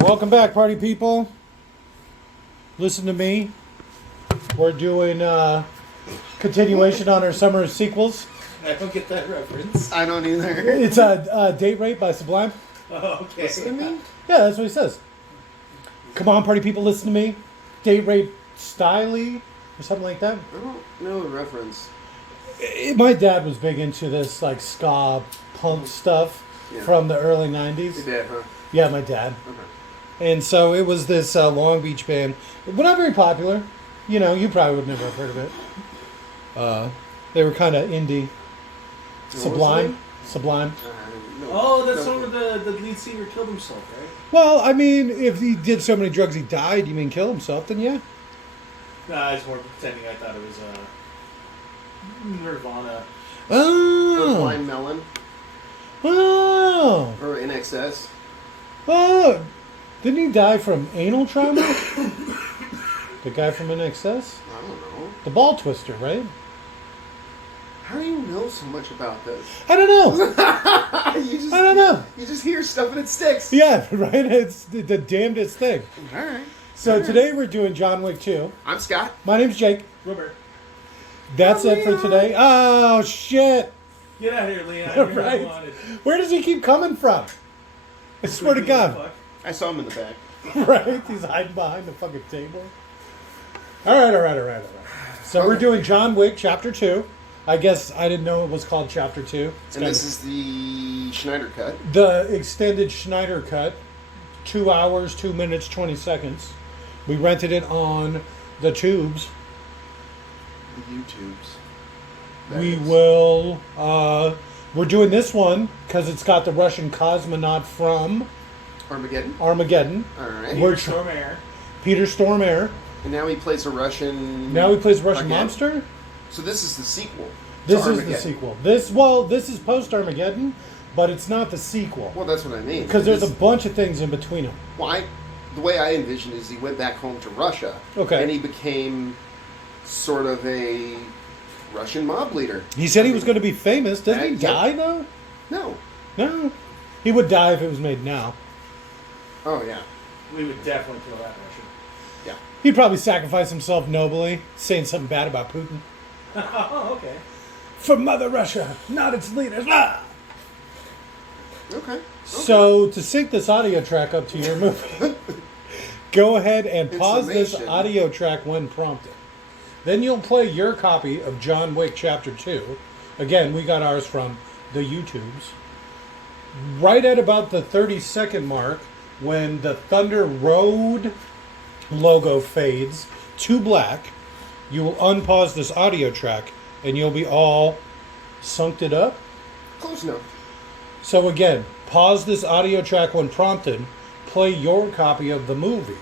Welcome back, party people. Listen to me. We're doing continuation on our summer sequels. I don't get that reference. I don't either. It's a Date Rape by Sublime. Oh, okay. Listen to me? Yeah, that's what he says. Come on, party people, listen to me. Date Rape Styley or something like that. I don't know the reference. My dad was big into this like ska punk stuff from the early 90s. Your dad, huh? Yeah, my dad. Okay. And so it was this Long Beach band, but not very popular. You know, you probably would never have heard of it. They were kind of indie. Sublime. Sublime. Oh, that's the one where the lead singer killed himself, right? Well, I mean, if he did so many drugs he died, you mean kill himself, then yeah. No, I was more pretending I thought it was Nirvana. Or Oh. Blind Melon. Oh. Or NXS. Oh. Didn't he die from anal trauma? The guy from NXS? I don't know. The ball twister, right? How do you know so much about this? I don't know. I don't know. You just hear stuff and it sticks. Yeah, right? It's the damnedest thing. All right. So today we're doing John Wick 2. I'm Scott. My name's Jake. Rubber. That's it for today. Oh, shit. Get out of here, Leon. You're Right. not wanted. Where does he keep coming from? I swear to God. Fuck. I saw him in the back. Right? He's hiding behind the fucking table. All right. So we're doing John Wick Chapter 2. I guess I didn't know it was called Chapter 2. And this is the Schneider cut. The extended Schneider cut. 2 hours, 2 minutes, 20 seconds. We rented it on the tubes. The YouTubes. We will... we're doing this one because it's got the Russian cosmonaut from Armageddon. Armageddon. All right. We're Storm Air. Peter Stormare. And now he plays a Russian. Now he plays Russian again. monster. So this is the sequel. This to is the Armageddon. sequel. This is post Armageddon, but it's not the sequel Well, that's what I mean. because there's a This- bunch of things in between them. Well, the way I envision is he went back home to Russia. Okay. And he became sort of a Russian mob leader. He said he was going to be famous. Doesn't he Yep. die though? No. No, he would die if it was made now. Oh, yeah. We would definitely kill that Russian. Yeah. He'd probably sacrifice himself nobly, saying something bad about Putin. Oh, okay. For Mother Russia, not its leaders. Ah! Okay. So to sync this audio track up to your movie, go ahead and pause this Information. audio track when prompted. Then you'll play your copy of John Wick Chapter 2. Again, we got ours from the YouTubes. Right at about the 30-second mark, when the Thunder Road logo fades to black, you will unpause this audio track and you'll be all synced it up. Close enough. So again, pause this audio track when prompted, play your copy of the movie.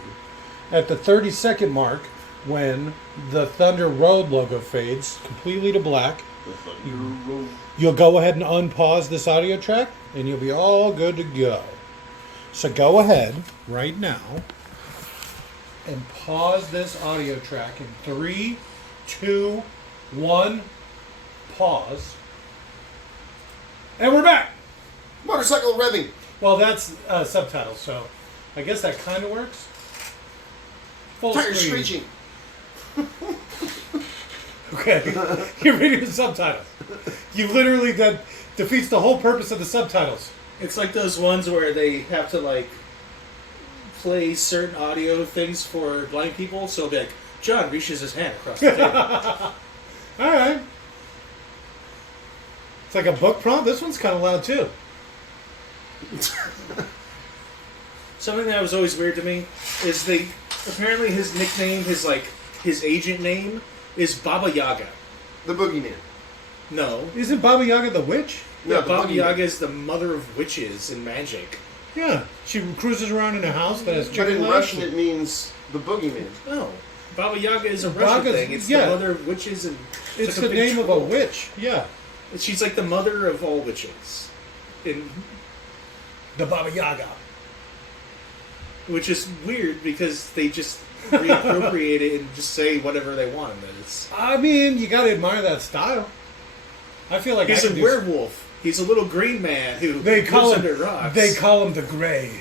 At the 30-second mark, when the Thunder Road logo fades completely to black, you'll go ahead and unpause this audio track, and you'll be all good to go. So go ahead right now and pause this audio track in 3, 2, 1, pause. And we're back! Motorcycle revving. Well, that's subtitles, so I guess that kind of works. Full Tires screen. screeching. Okay, you're reading the subtitles. You literally that defeats the whole purpose of the subtitles. It's like those ones where they have to like play certain audio things for blind people. So it'll be like, John reaches his hand across the table. All right. It's like a book prompt. This one's kind of loud too. Something that was always weird to me is apparently his nickname, his agent name is Baba Yaga. The boogeyman. No. Isn't Baba Yaga the witch? No, Yeah, the Baba boogeyman. Yaga is the mother of witches and magic. Yeah, she cruises around in a house that has But chicken in legs. Russian it means the boogeyman. No. Baba Yaga is a Russian Baga's- thing. It's yeah. the mother of witches and... It's like the big name of a troll. witch. Yeah, She's like the mother of all witches. the Baba Yaga. Which is weird because they just reappropriate it and just say whatever they want. It's, I mean, you gotta admire that style. I feel like he's I a could do- werewolf. He's a little green man who They call lives him. under rocks. They call him the Gray.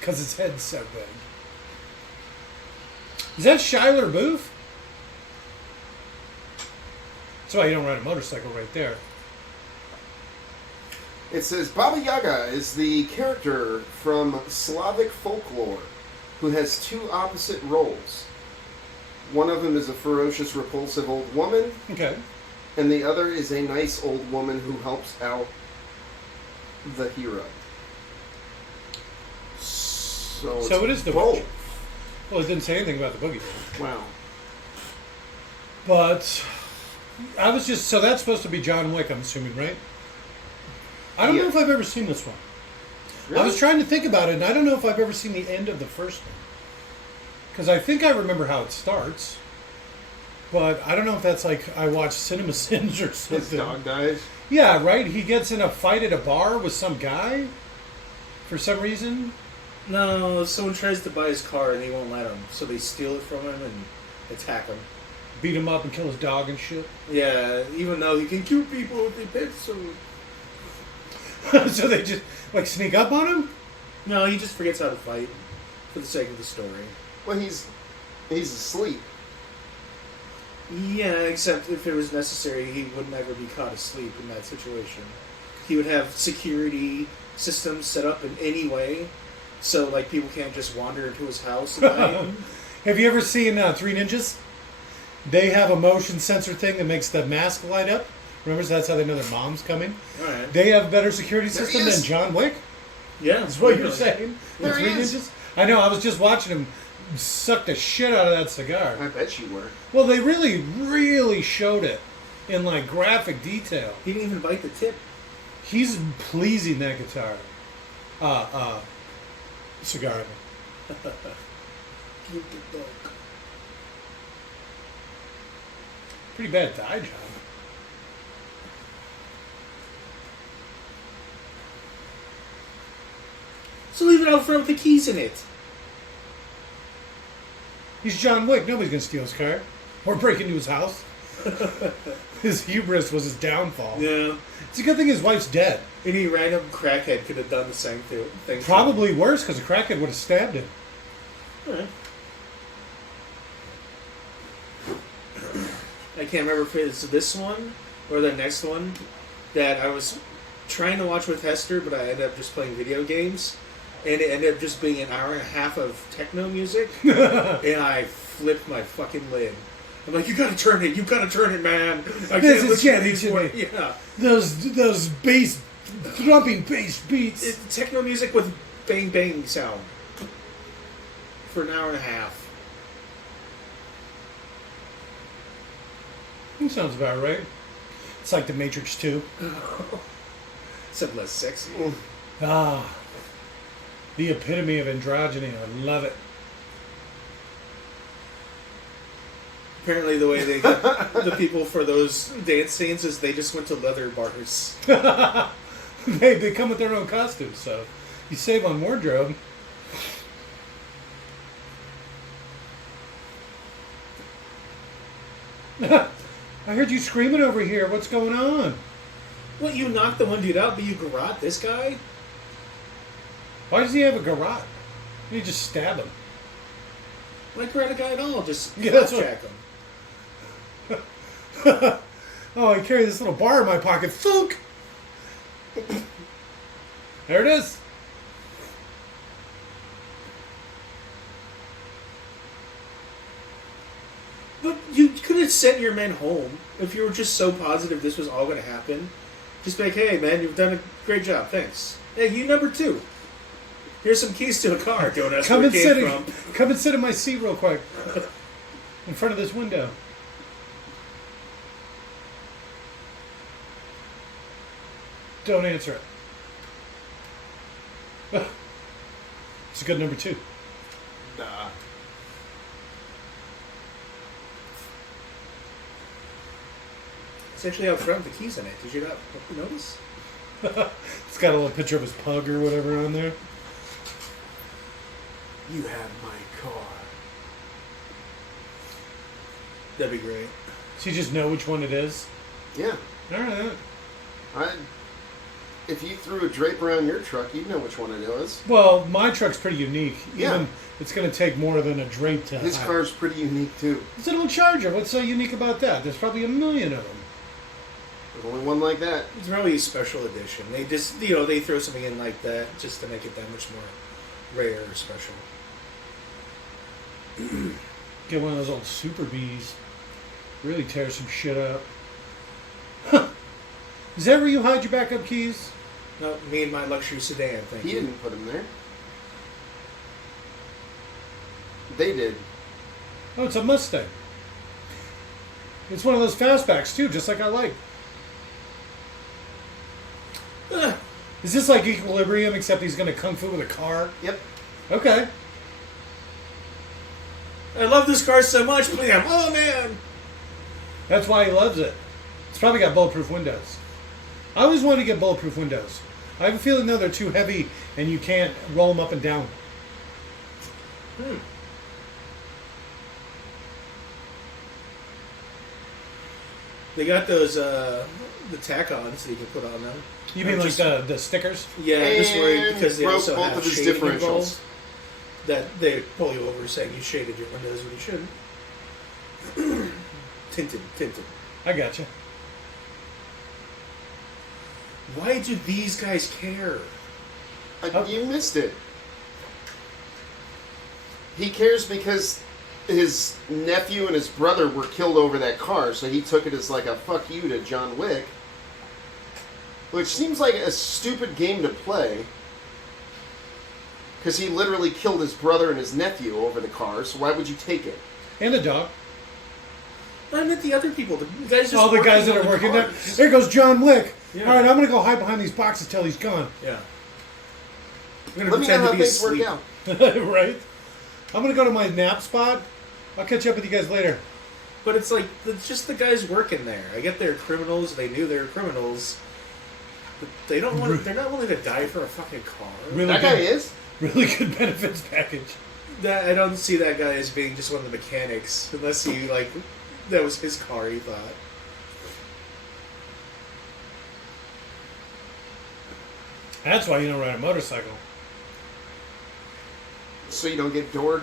Because his head's so big. Is that Shia Booth? That's why you don't ride a motorcycle right there. It says Baba Yaga is the character from Slavic folklore who has two opposite roles. One of them is a ferocious, repulsive old woman, Okay. and the other is a nice old woman who helps out the hero. So it is the both. Witcher. Well, it didn't say anything about the boogie. Wow. But I was just so that's supposed to be John Wick, I'm assuming, right? I don't know if I've ever seen this one. Really? I was trying to think about it, and I don't know if I've ever seen the end of the first one. Because I think I remember how it starts. But I don't know if that's like I watched Cinema Sins or something. His dog dies. Yeah, right? He gets in a fight at a bar with some guy for some reason. No, someone tries to buy his car and they won't let him, so they steal it from him and attack him. Beat him up and kill his dog and shit. Yeah, even though he can kill people with a pencil. So they just like sneak up on him? No, he just forgets how to fight for the sake of the story. Well, he's asleep. Yeah, except if it was necessary, he would never be caught asleep in that situation. He would have security systems set up in any way, so like people can't just wander into his house at night. Have you ever seen Three Ninjas? They have a motion sensor thing that makes the mask light up. Remember, so that's how they know their mom's coming. Alright. They have better security There he system is. than John Wick. Yeah, That's what really. you're saying. The There he Three is. Ninjas. I know. I was just watching him suck the shit out of that cigar. I bet you were. Well, they really, really showed it in like graphic detail. He didn't even bite the tip. He's pleasing that guitar. Cigar. Pretty bad dye job. So leave it out front with the keys in it. He's John Wick. Nobody's gonna steal his car or break into his house. His hubris was his downfall. Yeah. It's a good thing his wife's dead. Any random crackhead could have done the same thing. Probably worse because a crackhead would have stabbed him. Alright. I can't remember if it's this one or the next one that I was trying to watch with Hester, but I ended up just playing video games. And it ended up just being an hour and a half of techno music. And I flipped my fucking lid. I'm like, you gotta turn it, man. I This can't is listen to getting these to words. me. Yeah. Those bass, thumping bass beats. It's techno music with bang bang sound. For an hour and a half. That sounds about right. It's like The Matrix 2. Except less sexy. Ah, the epitome of androgyny. I love it. Apparently, the way they get the people for those dance scenes is they just went to leather bars. They come with their own costumes, so you save on wardrobe. I heard you screaming over here. What's going on? What, you knocked the one dude out, but you garrote this guy? Why does he have a garrote? You just stab him. Why garrote a guy at all? Just Yeah, that's what- jack him. Oh, I carry this little bar in my pocket. Thunk! There it is. But you could have sent your men home if you were just so positive this was all going to happen. Just be like, hey, man, you've done a great job. Thanks. Hey, you number 2. Here's some keys to a car. Don't ask Come where and it sit. came from. Come and sit in my seat real quick, in front of this window. Don't answer it. It's a good number 2. Nah. It's actually out front with the keys in it. Did you not notice? It's got a little picture of his pug or whatever on there. You have my car. That'd be great. So you just know which one it is? Yeah. Alright. if you threw a drape around your truck, you'd know which one it was. Well, my truck's pretty unique. Yeah. Even it's going to take more than a drape to His hide. car's pretty unique too. It's a little Charger. What's so unique about that? There's probably a million of them. There's only one like that. It's probably a special edition. They just, they throw something in like that just to make it that much more rare or special. Get one of those old Super Bees. Really tear some shit up. Huh. Is that where you hide your backup keys? No, me and my luxury sedan, thank He you. didn't put him there. They did. Oh, it's a Mustang. It's one of those fastbacks too, just like I like. Ugh. Is this like Equilibrium, except he's going to kung fu with a car? Yep. Okay. I love this car so much, bam! Oh man! That's why he loves it. It's probably got bulletproof windows. I always wanted to get bulletproof windows. I have a feeling though they're too heavy and you can't roll them up and down. They got those the tack-ons that you can put on them. You mean like the stickers? Yeah, I'm just worried And because they broke also both have of his shading differentials. involved. That they pull you over saying you shaded your windows when you shouldn't. Tinted. I gotcha. Why do these guys care? You missed it. He cares because his nephew and his brother were killed over that car, so he took it as like a fuck you to John Wick. Which seems like a stupid game to play. Because he literally killed his brother and his nephew over the car, so why would you take it? And the dog. I meant the other people. The guys just All the guys that working are on the working there. cars. There goes John Wick. Yeah. All right, I'm going to go hide behind these boxes till he's gone. Yeah. I'm gonna Let me know pretend how to be things work asleep. out. Right? I'm going to go to my nap spot. I'll catch up with you guys later. But it's like it's just the guys working there. I get they're criminals. They knew they were criminals. But they don't want. They're not willing to die for a fucking car. Really That guy good, is? really good benefits package. I don't see that guy as being just one of the mechanics, unless he that was his car. He thought. That's why you don't ride a motorcycle. So you don't get doored?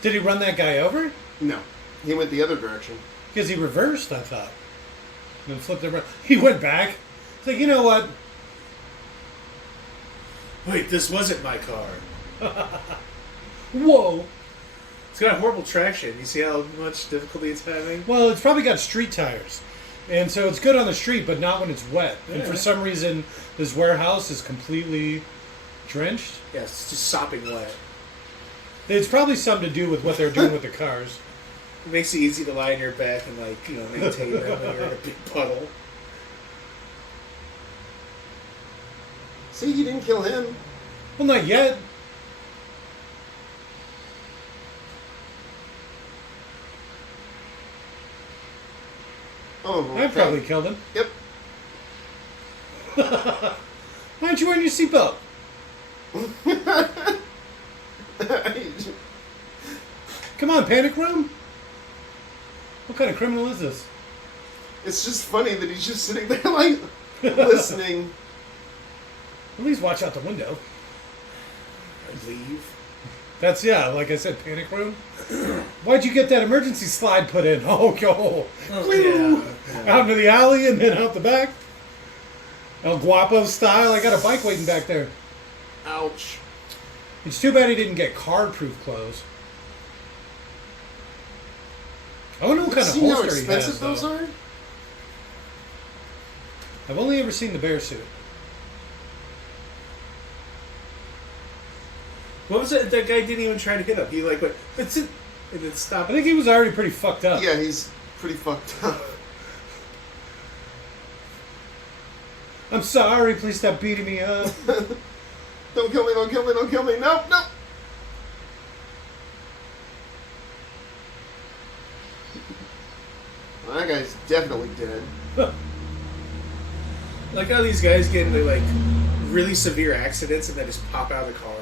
Did he run that guy over? No. He went the other direction. Because he reversed, I thought. And then flipped it around. He went back. It's like, you know what? Wait, this wasn't my car. Whoa. It's got horrible traction. You see how much difficulty it's having? Well, it's probably got street tires. And so it's good on the street, but not when it's wet. And Yeah. for some reason, this warehouse is completely drenched. Yeah, it's just sopping wet. It's probably something to do with what they're doing with the cars. It makes it easy to lie on your back and maintain them when you're in a big puddle. See, he didn't kill him. Well, not yet. Oh, I probably killed him. Yep. Why aren't you wearing your seatbelt? Come on, panic room? What kind of criminal is this? It's just funny that he's just sitting there like listening. At least watch out the window. I leave. That's, yeah, like I said, panic room. Why'd you get that emergency slide put in? Oh, go. Yeah. Out into the alley and then out the back. El Guapo style. I got a bike waiting back there. Ouch. It's too bad he didn't get car-proof clothes. I wonder what kind of See how holster he has, expensive those though. are? I've only ever seen the bear suit. What was it? That guy didn't even try to hit him. He went, that's it, and then stopped. I think he was already pretty fucked up. Yeah, he's pretty fucked up. I'm sorry, please stop beating me up. Don't kill me, don't kill me, don't kill me. No, no. Well, that guy's definitely dead. Like how these guys get into really severe accidents and then just pop out of the car.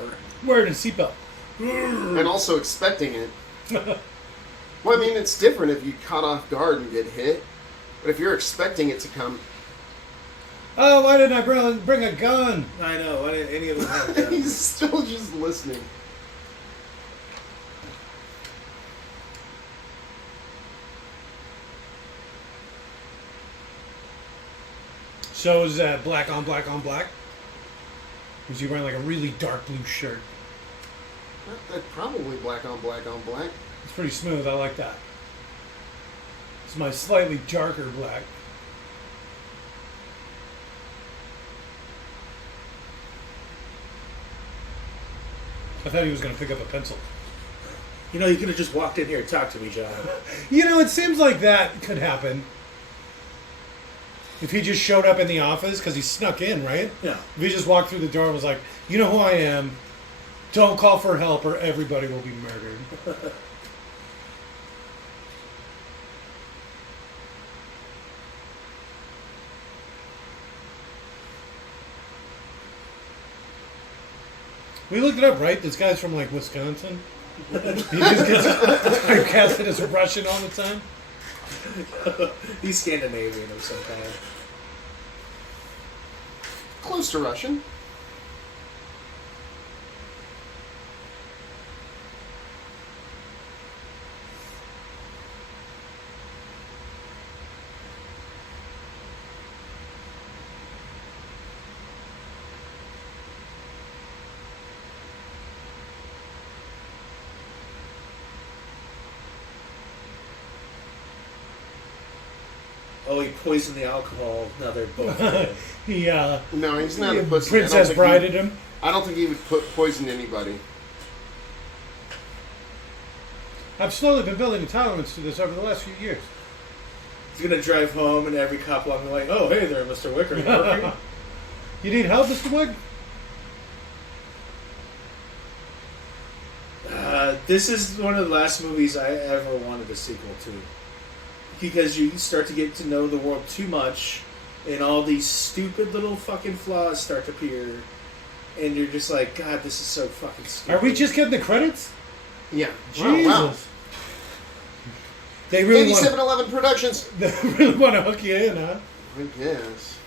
Wearing a seatbelt. And also expecting it. Well, I mean, it's different if you caught off guard and get hit. But if you're expecting it to come, Oh, why didn't I bring a gun? I know. Why didn't any of them have guns? he's still just listening. So is that black on black on black? Was he wearing like a really dark blue shirt? That's probably black on black on black. It's pretty smooth. I like that. It's my slightly darker black. I thought he was going to pick up a pencil. You know, you could have just walked in here and talked to me, John. You know, it seems like that could happen. If he just showed up in the office, because he snuck in, right? Yeah. If he just walked through the door and was like, you know who I am, don't call for help or everybody will be murdered. We looked it up, right? This guy's from, like, Wisconsin. He just gets typecasted as Russian all the time. He's Scandinavian of some kind. Close to Russian. Oh, he poisoned the alcohol. Now they're both dead. He, No, he's not a pussy. Princess Brided him. I don't think he would poison anybody. I've slowly been building a tolerance to this over the last few years. He's gonna drive home, and every cop along the way, oh, hey there, Mr. Wick, are you working? You need help, Mr. Wood? This is one of the last movies I ever wanted a sequel to. Because you start to get to know the world too much, and all these stupid little fucking flaws start to appear, and you're just like, God, this is so fucking stupid. Are we just getting the credits? Yeah. Jesus. Wow. They really 8711 Productions. They really want to hook you in, huh? I guess.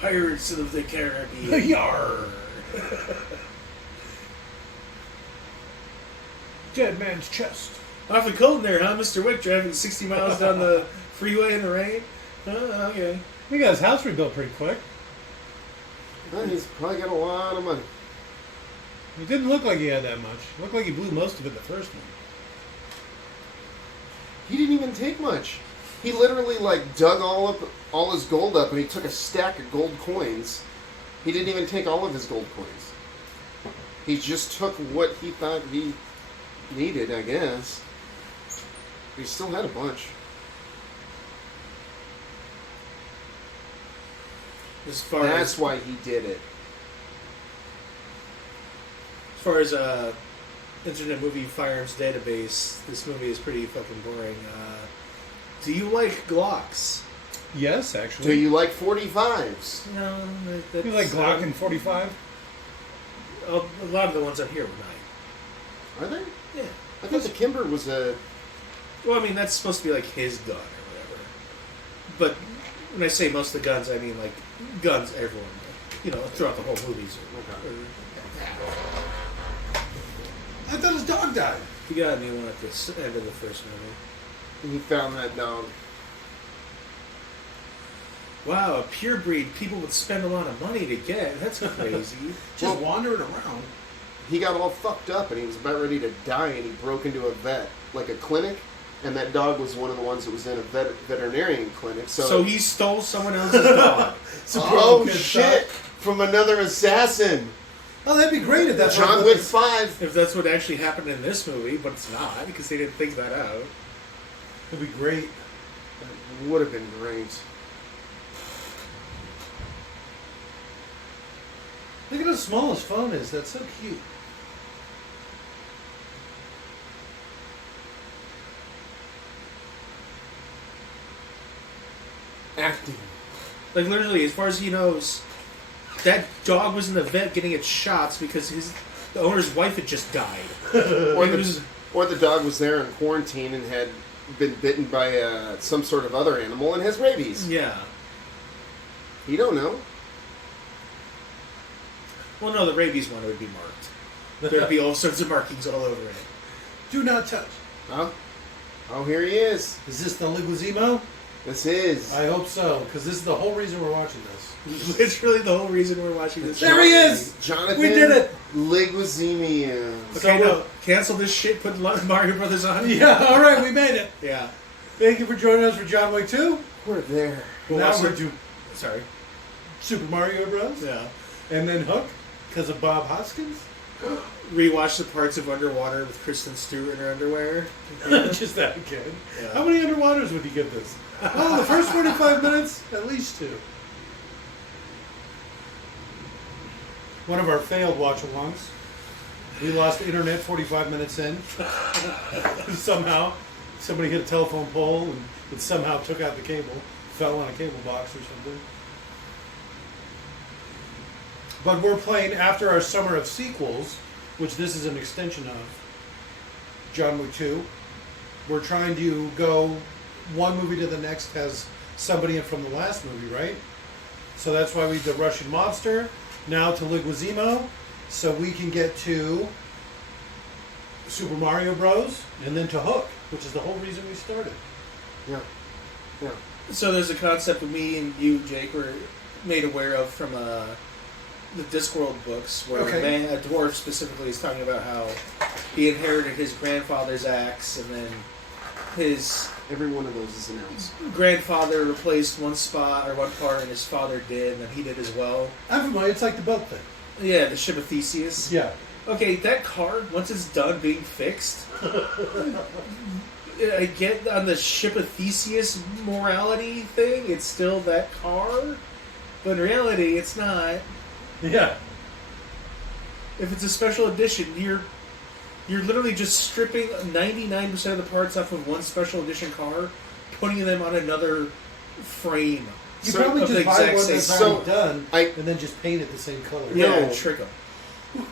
Pirates of the Caribbean. Yar! Dead man's chest. Awfully cold in there, huh, Mr. Wick, driving 60 miles down the freeway in the rain? Oh, okay. He got his house rebuilt pretty quick. Well, he's probably got a lot of money. It didn't look like he had that much. It looked like he blew most of it the first one. He didn't even take much. He literally like dug all his gold up, and he took a stack of gold coins. He didn't even take all of his gold coins. He just took what he thought he needed, I guess. He still had a bunch. That's why he did it. As far as Internet Movie Firearms Database, this movie is pretty fucking boring. Do you like Glocks? Yes, actually. Do you like 45s? No. You like Glock and 45? A lot of the ones on here were 9. Are they? Yeah. I thought the Kimber was a... Well, I mean, that's supposed to be like his gun or whatever. But when I say most of the guns, I mean like guns everyone, throughout the whole movies. I thought his dog died. He got a new one at the end of the first movie. He found that dog. Wow, a pure breed people would spend a lot of money to get. That's crazy. Just wandering around. He got all fucked up and he was about ready to die, and he broke into a vet, like a clinic, and that dog was one of the ones that was in a veterinarian clinic. So he stole someone else's dog. Oh shit! From another assassin. Oh, that'd be great if that's John Wick 5. If that's what actually happened in this movie, but it's not because they didn't think that out. It'd be great. That would have been great. Look at how small his phone is. That's so cute. Acting. Like literally, as far as he knows, that dog was in the vet getting its shots because The owner's wife had just died. Or the dog was there in quarantine and had been bitten by some sort of other animal and has rabies. Yeah. You don't know. Well, no, the rabies one would be marked. There'd be all sorts of markings all over it. Do not touch. Oh, here he is. Is this the Leguizamo? This is. I hope so, because this is the whole reason we're watching this. Literally the whole reason we're watching this. There he is! Jonathan. We did it! Leguizamo. Okay, no, cancel this shit. Put Mario Brothers on. Yeah, all right, we made it. Yeah. Thank you for joining us for John Wick 2. We're there. Now we're to Sorry. Super Mario Bros. Yeah. And then Hook, because of Bob Hoskins. Rewatch the parts of Underwater with Kristen Stewart in her underwear. Just that again. Yeah. How many underwaters would you give this? Oh, the first 45 minutes? At least 2. One of our failed watch-alongs. We lost the internet 45 minutes in. Somehow, somebody hit a telephone pole and it somehow took out the cable. Fell on a cable box or something. But we're playing after our summer of sequels, which this is an extension of John Wick 2. We're trying to go one movie to the next has somebody in from the last movie, right? So that's why we did the Russian Mobster, now to Leguizamo, so we can get to Super Mario Bros. And then to Hook, which is the whole reason we started. Yeah. Yeah. So there's a concept that me and you, Jake, were made aware of from the Discworld books, where a dwarf specifically is talking about how he inherited his grandfather's axe, and then his Every one of those is announced. grandfather replaced one spot or one part, and his father did, and then he did as well. I'm familiar, it's like the boat thing. Yeah, the ship of Theseus. Yeah. Okay, that car, once it's done being fixed, I get on the ship of Theseus morality thing, it's still that car, but in reality, it's not. Yeah. If it's a special edition, you're literally just stripping 99% of the parts off of one special edition car, putting them on another frame. You So- probably of the just buy exact one same- that's So, already done I- and then just paint it the same color. Yeah, No. and trick them.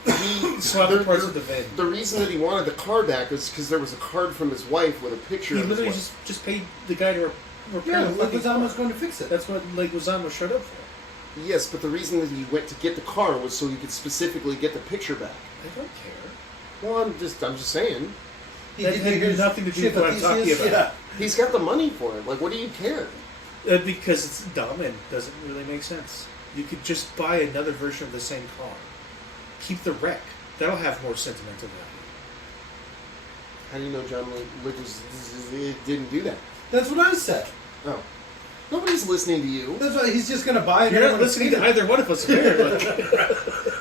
He, Swap the parts of the VIN. The reason that he wanted the car back was because there was a card from his wife with a picture He of his literally wife. just paid the guy to repair Yeah, the fucking car. Leguizamo's going to fix it. That's what Leguizamo showed up for. Yes, but the reason that he went to get the car was so he could specifically get the picture back. I don't care. Well, I'm just saying. That had nothing to do with what I'm talking about. Yeah. He's got the money for it. Like, what do you care? Because it's dumb and doesn't really make sense. You could just buy another version of the same car. Keep the wreck. That'll have more sentimental value. How do you know John Wick didn't do that? That's what I said. Oh. Nobody's listening to you. That's why he's just going to buy it. You're and not everyone listening sees to it. either one of us, apparently.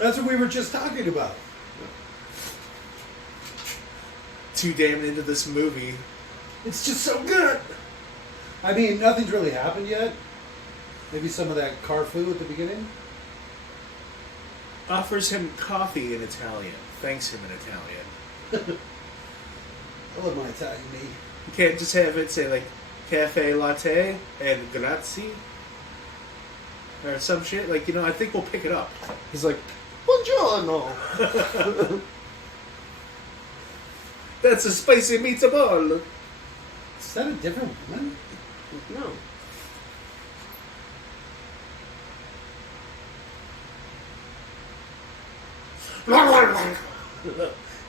That's what we were just talking about. Too damn into this movie. It's just so good. I mean, nothing's really happened yet. Maybe some of that car food at the beginning. Offers him coffee in Italian. Thanks him in Italian. I love my Italian me. You can't just have it say, like, cafe latte and grazie. Or some shit. Like, I think we'll pick it up. He's like, buongiorno. That's a spicy meatball. Is that a different one? No.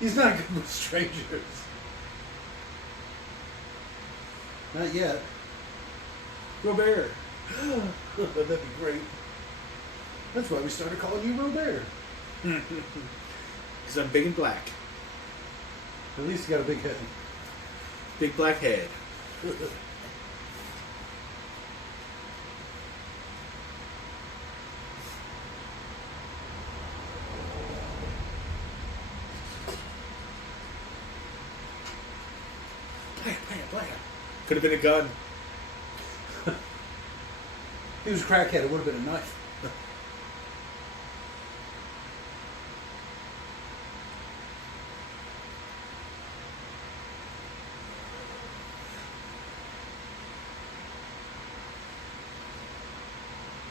He's not good with strangers. Not yet. Robert. That'd be great. That's why we started calling you Robert. Because I'm big and black. At least you got a big head. Big black head. Blam. Could have been a gun. He was a crackhead. It would have been a knife.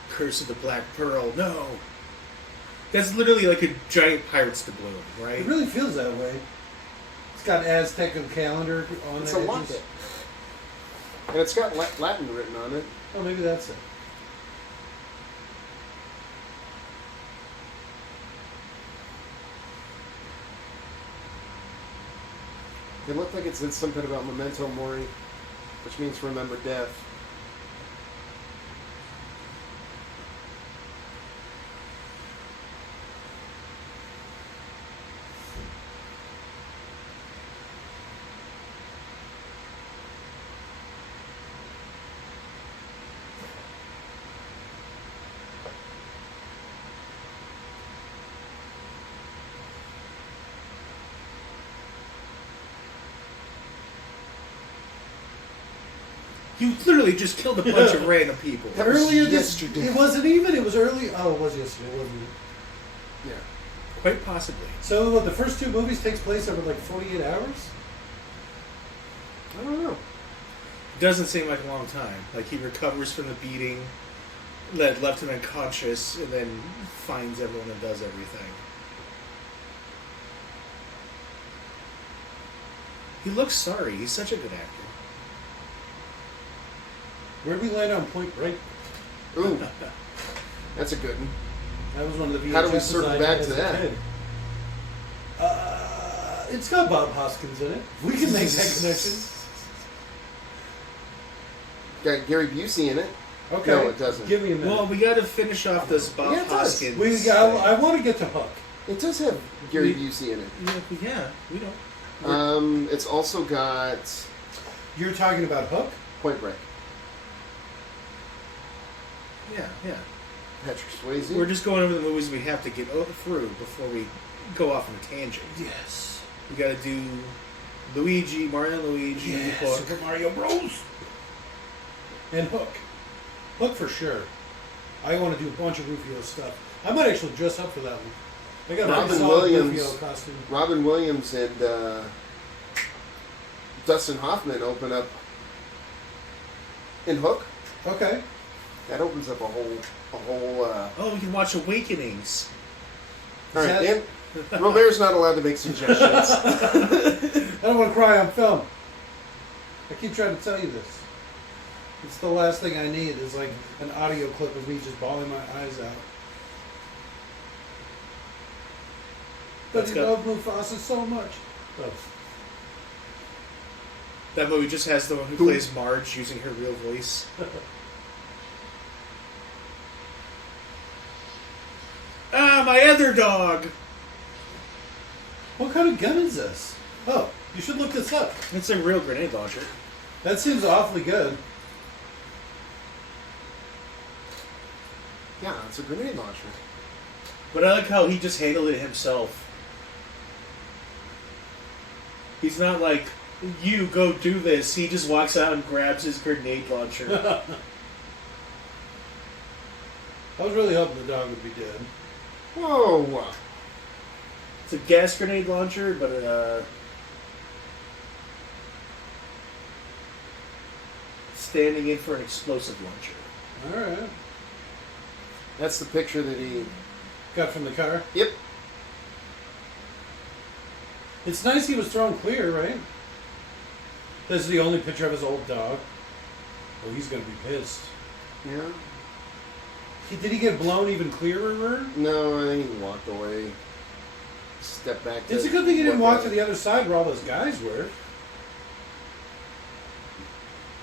Curse of the Black Pearl. No. That's literally like a giant Pirates doubloon, right? It really feels that way. It's got Aztec calendar on It's the a edges. locket. And it's got Latin written on it. Oh, maybe that's it. It looked like it said something about memento mori, which means remember death. You literally just killed a bunch of random people. That was Earlier yesterday. It wasn't even. It was early. Oh, it was yesterday, wasn't it? Yeah. Quite possibly. So what, the first two movies takes place over like 48 hours? I don't know. Doesn't seem like a long time. Like he recovers from the beating, left him unconscious, and then finds everyone and does everything. He looks sorry. He's such a good actor. Where'd we land on Point Break? Ooh. That's a good one. That was one of the VHSs How do we circle I back had to as a that? kid. It's got Bob Hoskins in it. We can make that connection. Got Gary Busey in it. Okay. No, it doesn't. Give me a minute. Well, we got to finish off this Bob Yeah, it does. Hoskins. I want to get to Hook. It does have Gary Busey in it. Yeah, we don't. It's also got You're talking about Hook? Point Break. Yeah. Patrick Swayze. We're just going over the movies we have to get through before we go off on a tangent. Yes. We got to do Luigi, Mario and Luigi, Hook. Super Mario Bros. And Hook. Hook for sure. I want to do a bunch of Rufio stuff. I might actually dress up for that one. I got a Robin pretty solid Williams. Rufio costume. Robin Williams and Dustin Hoffman open up in Hook. Okay. That opens up a whole. Oh, we can watch Awakenings. All right, that- and Robert's not allowed to make suggestions. I don't want to cry on film. I keep trying to tell you this. It's the last thing I need is like an audio clip of me just bawling my eyes out. But That's you good. love Mufasa so much. Oh. That movie just has the one who plays Marge using her real voice. Ah, my other dog! What kind of gun is this? Oh, you should look this up. It's a real grenade launcher. That seems awfully good. Yeah, it's a grenade launcher. But I like how he just handled it himself. He's not like, you go do this. He just walks out and grabs his grenade launcher. I was really hoping the dog would be dead. Whoa! It's a gas grenade launcher, but standing in for an explosive launcher. Alright. That's the picture that he. Got from the car. Yep. It's nice he was thrown clear, right? This is the only picture of his old dog. Oh, he's gonna be pissed. Yeah. Did he get blown even clearer? No, I think he walked away. Step back. It's a good thing he didn't walk to the other side where all those guys were.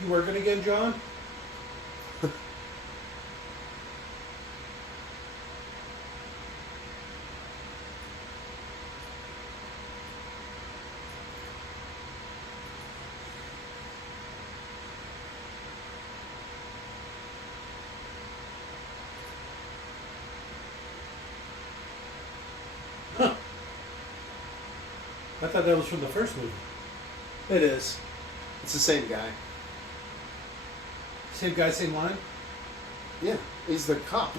You working again, John? Huh. I thought that was from the first movie. It is. It's the same guy. Same guy, same line? Yeah, he's the cop.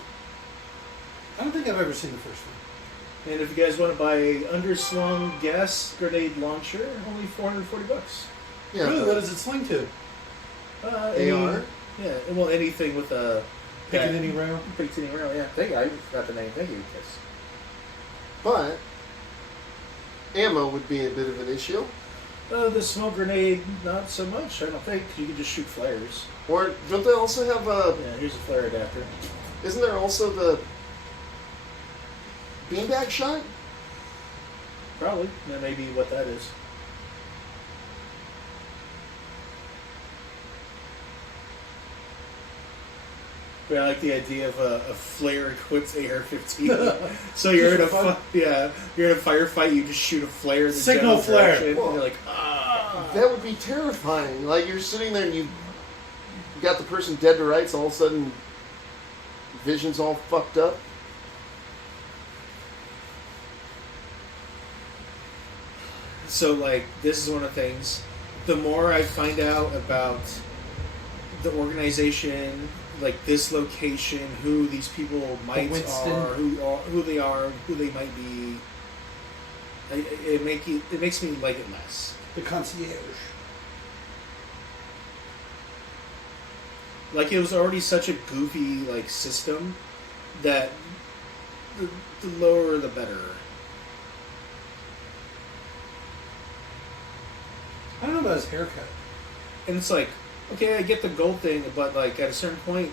I don't think I've ever seen the first one. And if you guys want to buy a underslung gas grenade launcher, only $440. Yeah. Really, but what does it sling to? AR? Yeah, well, anything with a Pickaninny round? Pickaninny round. Yeah, thank you. I got the name. Thank you, Chris. But ammo would be a bit of an issue. The smoke grenade, not so much. I don't think you can just shoot flares. Or don't they also have a? Yeah, here's a flare adapter. Isn't there also the beanbag shot? Probably. That may be what that is. But I like the idea of a flare-equipped AR-15. So you're in you're in a firefight. You just shoot a flare. In the Signal general flare. direction, Well, and you're like, ah. That would be terrifying. Like you're sitting there and you got the person dead to rights. All of a sudden, vision's all fucked up. So like, this is one of the things. The more I find out about the organization, like this location, who these people might are, who they are, who they might be, it makes me like it less. The concierge. Like it was already such a goofy like system that the lower the better. I don't know about his haircut. And it's like, okay, I get the gold thing, but like at a certain point,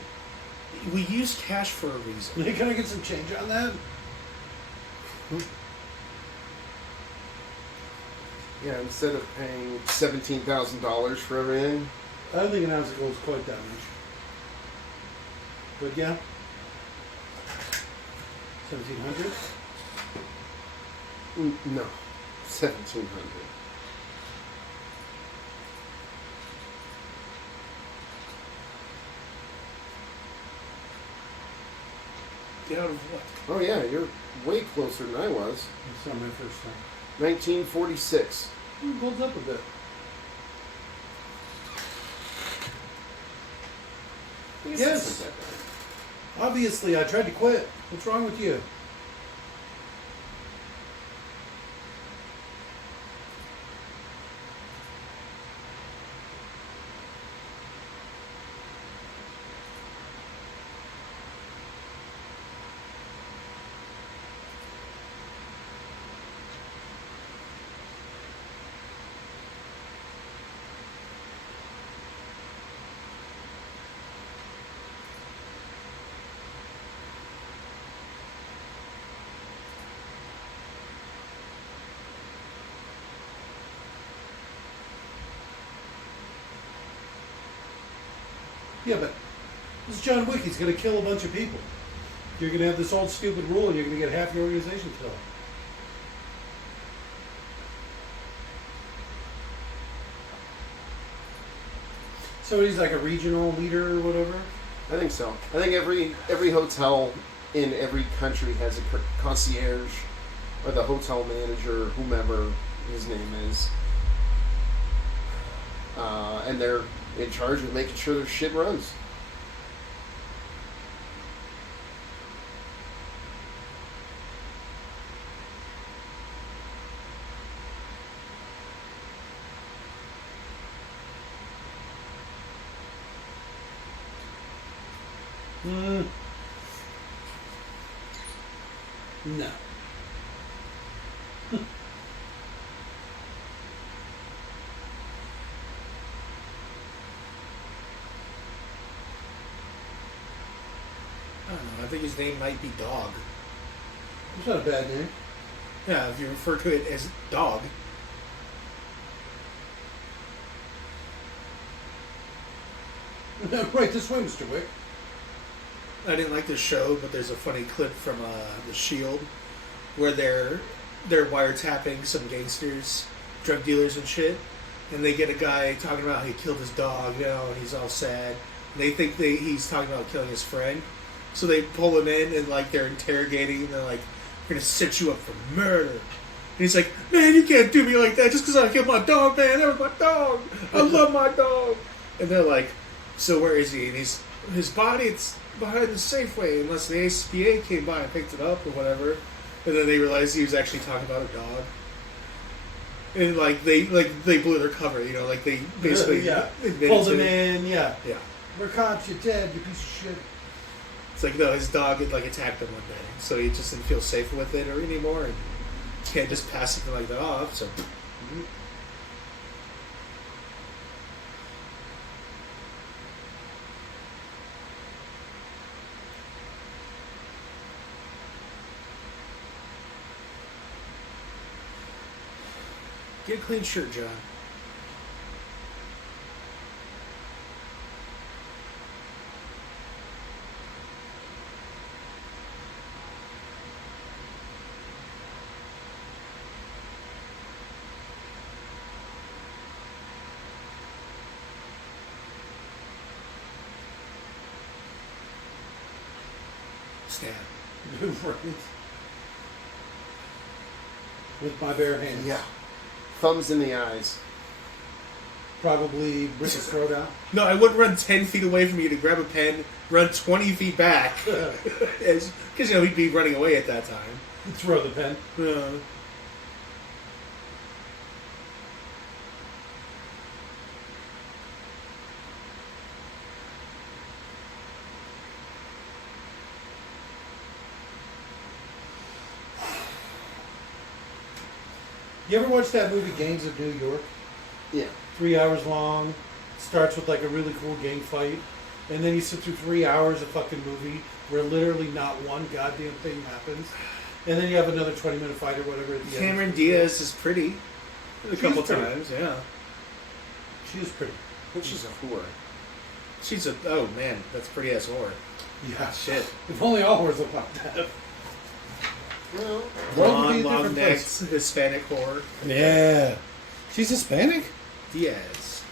we use cash for a reason. Hey, can I get some change on that? Yeah, instead of paying $17,000 for everything. I don't think an ounce of gold is quite that much. But yeah. 1,700? No, 1,700. Get out of what? Oh yeah, you're way closer than I was. That's not my first time. 1946. Gold's up a bit. Yes. Obviously, I tried to quit. What's wrong with you? Yeah, but this is John Wick. He's going to kill a bunch of people. You're going to have this old stupid rule, and you're going to get half your organization killed. So he's like a regional leader or whatever? I think so. I think every hotel in every country has a concierge or the hotel manager, whomever his name is. And they're in charge of making sure their shit runs. No. I don't know. I think his name might be Dog. It's not a bad name. Yeah, if you refer to it as Dog. Right this way, Mr. Wick. I didn't like the show, but there's a funny clip from The Shield where they're wiretapping some gangsters, drug dealers and shit, and they get a guy talking about how he killed his dog, and he's all sad. And they think he's talking about killing his friend, so they pull him in and like they're interrogating. And they're like, "We're gonna set you up for murder." And he's like, "Man, you can't do me like that just because I killed my dog, man. That was my dog. I love my dog." And they're like, "So where is he?" And his body, it's behind the Safeway, unless the ACPA came by and picked it up or whatever. And then they realized he was actually talking about a dog. And they blew their cover, like they basically yeah. admitted Pulled to him it. in, yeah. Yeah. We're cops, you're dead, you piece of shit. It's like, no, his dog had, like, attacked him one day, so he just didn't feel safe with it or anymore, and can't just pass something like that off, so... Get a clean shirt, John. Stab. Right. With my bare hands. Yeah. Thumbs in the eyes. Probably rip his throat out. No, I wouldn't run 10 feet away from you to grab a pen, run 20 feet back. Because, you know, he'd be running away at that time. Throw the pen. You ever watch that movie Gangs of New York? Yeah. 3 hours long. Starts with like a really cool gang fight. And then you sit through 3 hours of fucking movie where literally not one goddamn thing happens. And then you have another 20-minute fight or whatever at the end. Cameron Diaz is pretty. A couple pretty. times, yeah. She is pretty. I think she's a whore. She's a... Oh, man. That's pretty ass whore. Yeah. Shit. If only all whores look like that. Well, World would be a Long different necked place. Hispanic whore. Yeah. She's Hispanic? Diaz.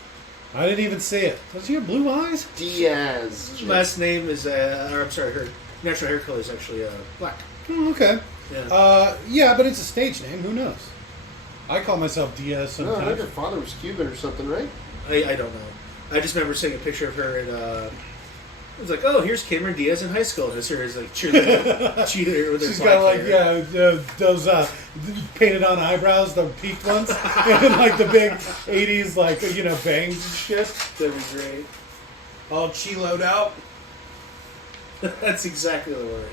I didn't even see it. Does she have blue eyes? Diaz. Last name is... or, I'm sorry, her natural hair color is actually black. Oh, okay. Yeah. Yeah, but it's a stage name. Who knows? I call myself Diaz No, I think sometimes. her father was Cuban or something, right? I don't know. I just remember seeing a picture of her in... it was like, oh, here's Cameron Diaz in high school. And it's her as like cheerleader with her She's black got like hair. those painted on eyebrows, the peaked ones, and like the big '80s like bangs and shit. That'd be great. All chiloed out. That's exactly the word.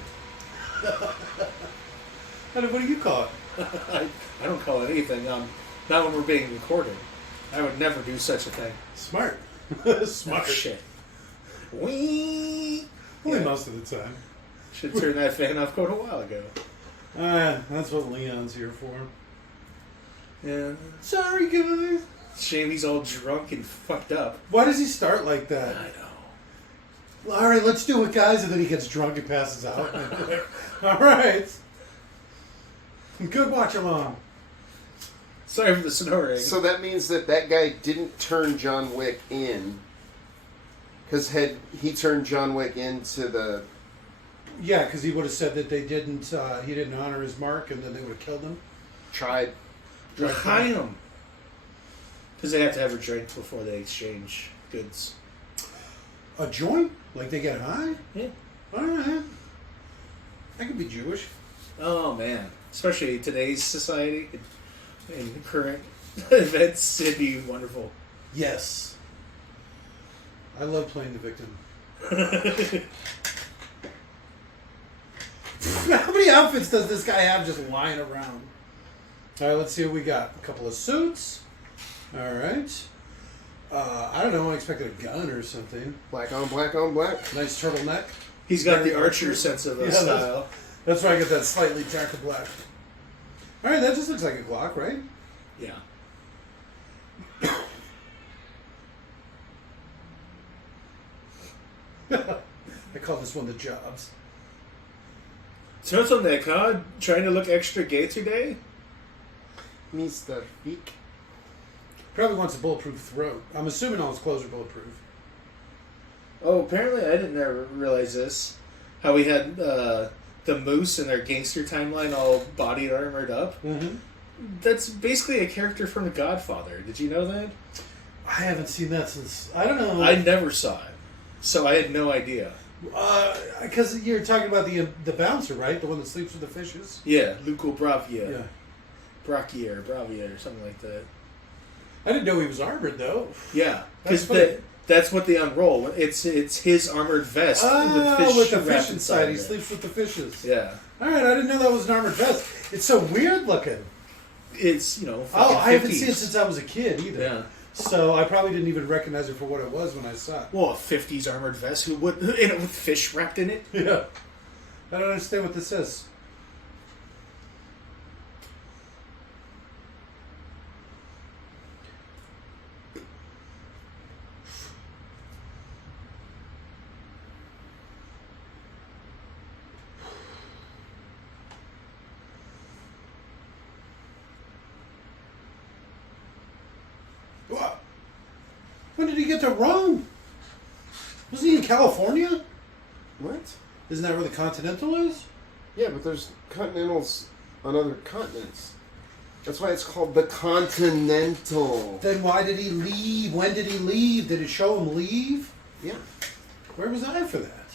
And what do you call it? I don't call it anything. Not when we're being recorded. I would never do such a thing. Smart. Smart. Oh, shit. Wee. Only most of the time. Should have turned that fan off quite a while ago. That's what Leon's here for. Yeah. Sorry, guys. Shame he's all drunk and fucked up. Why does he start like that? I know. All right, let's do it, guys. And then he gets drunk and passes out. All right. Good watch along. Sorry for the snoring. So that means that guy didn't turn John Wick in. Because had he turned John Wick into the... Yeah, because he would have said that they didn't. He didn't honor his mark, and then they would have killed him. Tried. Behind him. Because they have to have a drink before they exchange goods. A joint? Like they get high? Yeah. All right. That could be Jewish. Oh, man. Especially today's society. In current events, it'd be wonderful. Yes. I love playing the victim. How many outfits does this guy have just lying around? All right, let's see what we got. A couple of suits. All right. I don't know. I expected a gun or something. Black on black on black. Nice turtleneck. He's got the archer sense of a style. That's why I get that slightly darker black. All right, that just looks like a Glock, right? Yeah. I call this one the Jobs. Turtleneck, huh? Trying to look extra gay today? Mr. Feek. Probably wants a bulletproof throat. I'm assuming all his clothes are bulletproof. Oh, apparently I didn't ever realize this. How we had the Moose in their gangster timeline all body armored up. Mm-hmm. That's basically a character from The Godfather. Did you know that? I haven't seen that since... I don't know. I never saw it. So I had no idea. Because you're talking about the bouncer, right? The one that sleeps with the fishes? Yeah, Luco Bravia. Yeah. Bravia or something like that. I didn't know he was armored, though. Yeah, That's because That's what they unroll. It's his armored vest with the fish wrapped inside. He it. sleeps with the fishes. Yeah. All right, I didn't know that was an armored vest. It's so weird looking. It's, I haven't 50s. seen it since I was a kid either. Yeah. So I probably didn't even recognize it for what it was when I saw it. Well, a 50s armored vest who would with fish wrapped in it? Yeah. I don't understand what this is. What? When did he get to Rome? Was he in California? What? Isn't that where the Continental is? Yeah, but there's continentals on other continents. That's why it's called the Continental. Then why did he leave? When did he leave? Did it show him leave? Yeah. Where was I for that?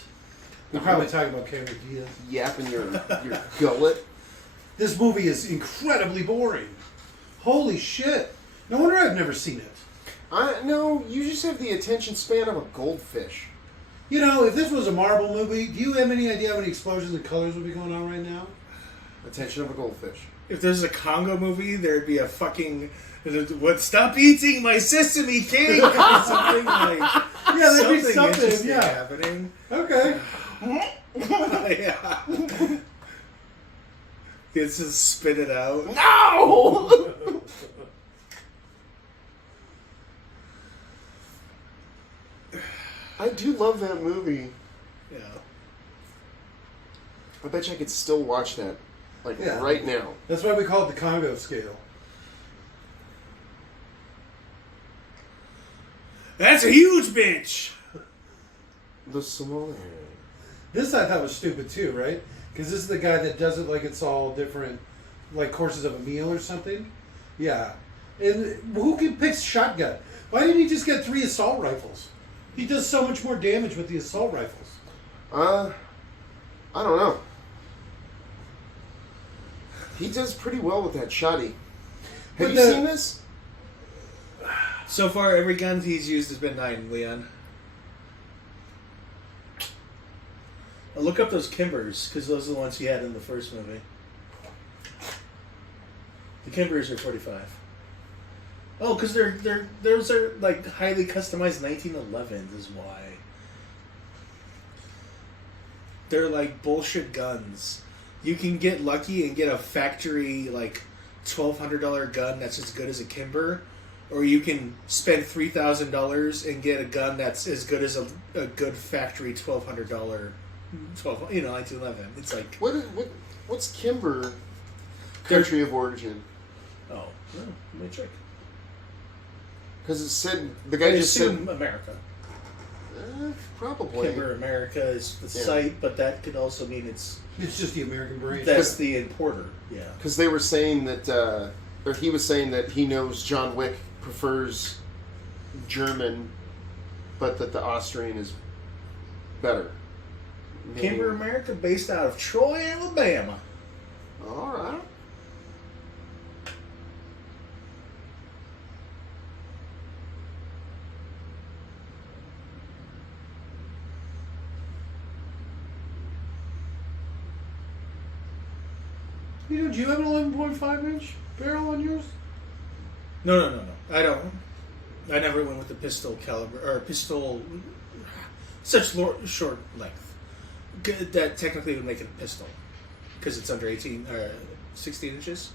They're probably talking about Cameron Diaz. Yapping your gullet. This movie is incredibly boring. Holy shit. No wonder I've never seen it. No, you just have the attention span of a goldfish. You know, if this was a Marvel movie, do you have any idea how many explosions and colors would be going on right now? Attention of a goldfish. If there's a Congo movie, there'd be a fucking what? Stop eating my sesame cake! Or something like Yeah, there'd be something. interesting Yeah. happening. Okay. Yeah. It's just spit it out. No! I do love that movie. Yeah. I bet you I could still watch that, Yeah. right now. That's why we call it the Congo scale. That's a huge bitch. The Somalian. This I thought was stupid too, right? Because this is the guy that does it like it's all different, like courses of a meal or something. Yeah. And who can pick shotgun? Why didn't he just get 3 assault rifles? He does so much more damage with the assault rifles. I don't know. He does pretty well with that shotty. Have you seen this? So far, every gun he's used has been 9, Leon. Look up those Kimbers, because those are the ones he had in the first movie. The Kimbers are 45. Oh, because those are like highly customized 1911s is why. They're like bullshit guns. You can get lucky and get a factory like $1,200 gun that's as good as a Kimber, or you can spend $3,000 and get a gun that's as good as a good factory $1,200 1911. It's like what's Kimber country of origin? oh, let me check. Because it said the guy I just said assume America. probably. Kimber America is the site, but that could also mean it's just the American brand. that's the importer. Yeah. Because they were saying that, or he was saying that he knows John Wick prefers German, but that the Austrian is better. Kimber America, based out of Troy, Alabama. All right. Do you have an 11.5 inch barrel on yours? No. I don't. I never went with the pistol caliber or pistol such short length. That technically would make it a pistol because it's under 16 inches.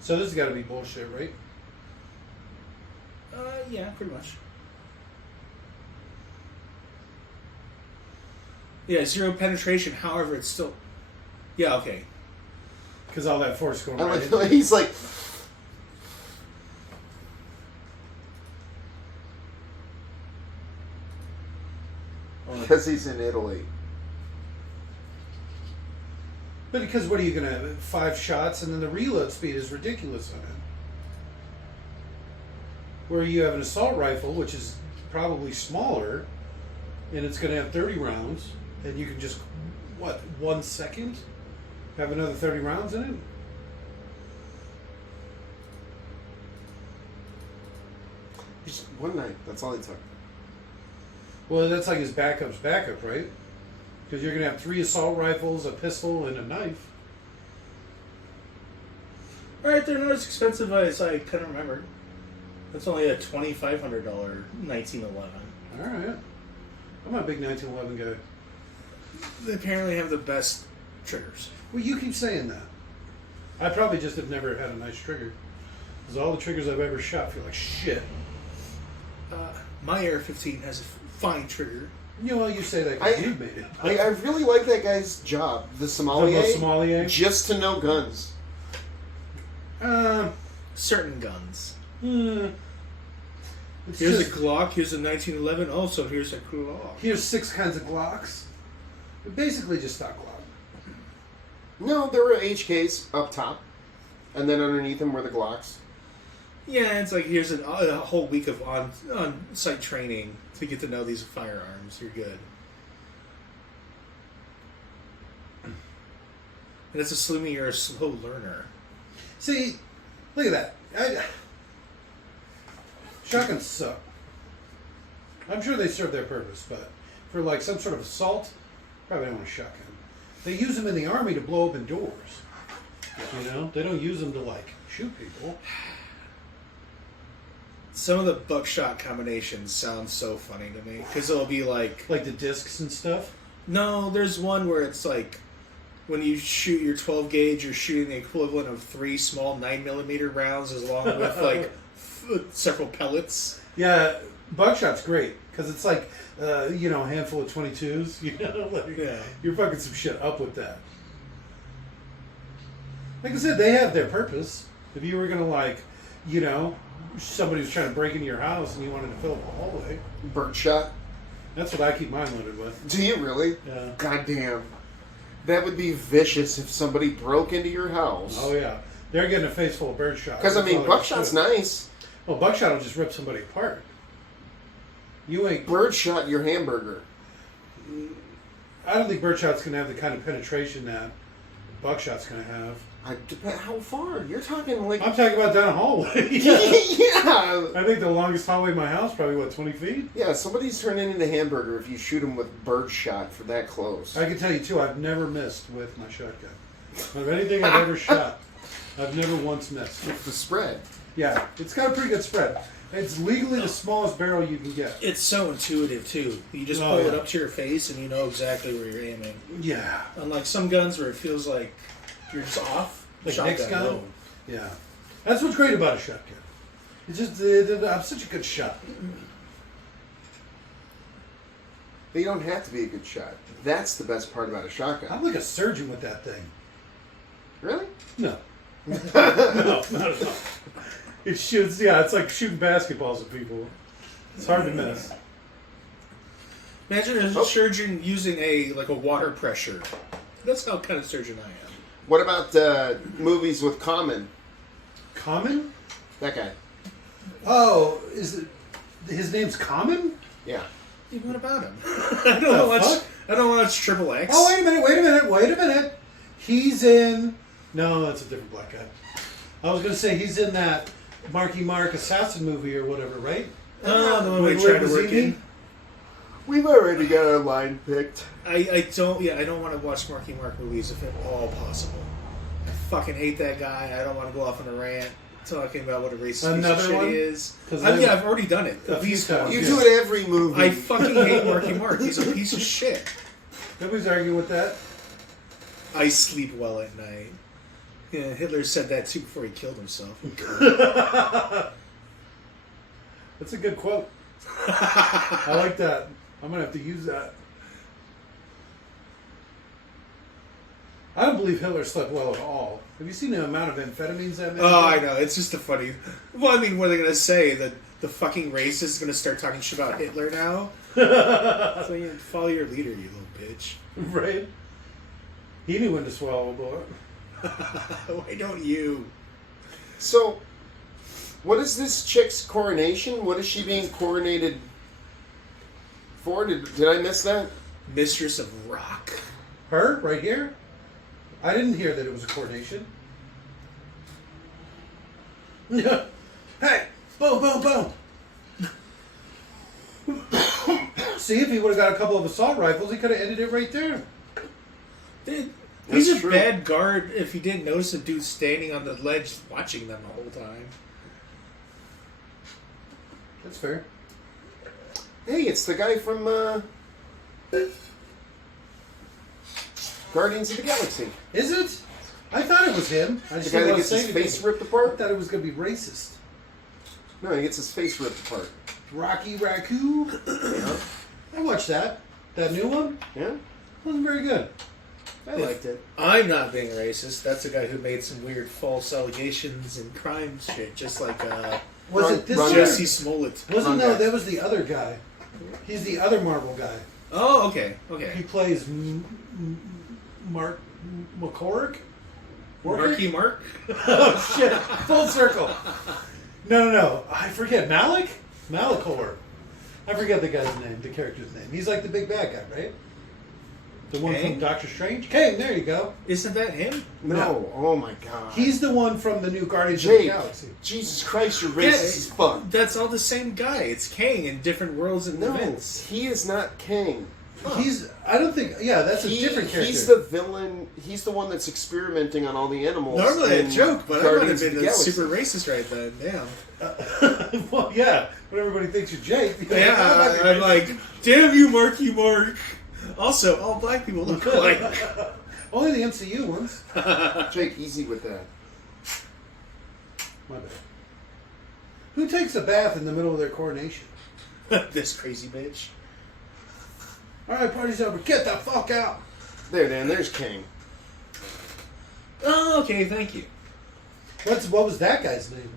So this has got to be bullshit, right? Yeah, pretty much. Yeah, 0 penetration. However, it's still. Yeah, okay. Because all that force going I right like, into it. he's like, because he's in Italy. But because what are you going to have? 5 shots and then the reload speed is ridiculous on it. Where you have an assault rifle, which is probably smaller, and it's going to have 30 rounds, and you can just, 1 second? Have another 30 rounds in it? Just one night. That's all it took. Well, that's like his backup's backup, right? Because you're going to have 3 assault rifles, a pistol, and a knife. Alright, they're not as expensive as I kind of remember. That's only a $2,500 1911. All right. I'm a big 1911 guy. They apparently have the best triggers. Well, you keep saying that. I probably just have never had a nice trigger. Because all the triggers I've ever shot feel like shit. My AR-15 has a fine trigger. You know, you say that because you made it. I really like that guy's job, the sommelier. The sommelier? Just to know guns. Certain guns. It's Here's just, a Glock, here's a 1911, also here's a Glock. here's 6 kinds of Glocks. But basically just stock Glock. No, there were HKs up top. And then underneath them were the Glocks. Yeah, it's like here's a whole week of on-site training to get to know these firearms. You're good. And it's assuming you're a slow learner. See, look at that. Shotguns suck. I'm sure they serve their purpose, but for like some sort of assault, probably don't want a shotgun. They use them in the army to blow open doors. You know, they don't use them to like shoot people. Some of the buckshot combinations sound so funny to me because it'll be like the discs and stuff. no, there's one where it's like when you shoot your 12 gauge, you're shooting the equivalent of 3 small 9mm rounds, as long with like several pellets. Yeah, buckshot's great because it's like a handful of 22s. You know, like, Yeah. you're fucking some shit up with that. Like I said, they have their purpose. If you were gonna somebody was trying to break into your house and you wanted to fill up a hallway, Birdshot. that's what I keep mine loaded with. Do you really? Yeah. Goddamn. That would be vicious if somebody broke into your house. Oh yeah, they're getting a face full of birdshot. Because, buckshot's nice. Well, buckshot will just rip somebody apart. You ain't. Birdshot your hamburger. I don't think birdshot's gonna have the kind of penetration that buckshot's gonna have. How far? You're talking like... I'm talking about down a hallway. Yeah. I think the longest hallway in my house probably 20 feet. Yeah, somebody's turning into hamburger if you shoot them with birdshot for that close. I can tell you too, I've never missed with my shotgun. Of anything I've ever shot, I've never once missed. With the spread. Yeah, it's got a pretty good spread. It's legally the smallest barrel you can get. It's so intuitive too. You just pull it up to your face and you know exactly where you're aiming. Yeah. Unlike some guns where it feels like you're just off. Like Shotgun, Nick's gun? no. Yeah. That's what's great about a shotgun. It's just, I'm such a good shot. They don't have to be a good shot. That's the best part about a shotgun. I'm like a surgeon with that thing. Really? No. No, not at all. It shoots, it's like shooting basketballs at people. It's hard to miss. Imagine a surgeon using a water pressure. That's how kind of surgeon I am. What about movies with Common? Common? That guy. Oh, his name's Common? Yeah. Hey, what about him? I don't watch Triple X. Oh, wait a minute. He's in... No, that's a different black guy. I was going to say he's in that Marky Mark assassin movie or whatever, right? The one we tried to work in. We've already got our line picked. I don't want to watch Marky Mark movies if at all possible. I fucking hate that guy. I don't want to go off on a rant talking about what a racist piece of shit he is. I've already done it. A few times. You do it every movie. I fucking hate Marky Mark. He's a piece of shit. Nobody's arguing with that. I sleep well at night. Yeah, Hitler said that too before he killed himself. That's a good quote. I like that. I'm going to have to use that. I don't believe Hitler slept well at all. Have you seen the amount of amphetamines that man Oh, I took? know. It's just a funny... Well, I mean, what are they going to say? The fucking racist is going to start talking shit about Hitler now? So you follow your leader, you little bitch. Right? He knew when to swallow a bullet. Why don't you? So, what is this chick's coronation? What is she being coronated for? Did I miss that? Mistress of Rock. Her? Right here? I didn't hear that it was a coronation. Yeah. Hey! Boom, boom, boom! See, if he would have got a couple of assault rifles, he could have ended it right there. Dude, he's That's a true. bad guard if he didn't notice a dude standing on the ledge watching them the whole time. That's fair. Hey, it's the guy from Guardians of the Galaxy. Is it? I thought it was him. I The just guy didn't that want to gets say his anything. face ripped I apart? thought it was going to be racist. No, he gets his face ripped apart. Rocky Raccoon. Yeah. I watched that. That new one Yeah? wasn't very good. I liked it. I'm not being racist. That's a guy who made some weird false allegations and crime shit, just like Was Ron- it this Ron guy? Jesse Smollett. Wasn't Wrong no? guy. That was the other guy. He's the other Marvel guy. Oh, okay, He okay. plays Mark McCorrick. Marky Mark? Oh shit! Full circle. No. I forget Malik. Malachor. I forget the guy's name, the character's name. He's like the big bad guy, right? The one Kang? from Doctor Strange. Kang, there you go. Isn't that him? No. Oh my god. He's the one from the new Guardians of the Jake. Galaxy. Jesus Christ, you're racist as fuck. That's all the same guy. It's Kang in different worlds and No, events. he is not Kang. He's. I don't think. Yeah, that's a different character. He's the villain. He's the one that's experimenting on all the animals. Normally a in joke, but I might have Guardians of been the Galaxy. super racist right then. Damn. Well, yeah. When everybody thinks you're Jake. you're like, Yeah, "I'm not I'm racist." like, damn you, Marky Mark. Also, all black people look alike. Only the MCU ones. Jake, easy with that. My bad. Who takes a bath in the middle of their coronation? This crazy bitch. All right, party's over. Get the fuck out. There, Dan. There's Kang. Oh, okay, thank you. What was that guy's name?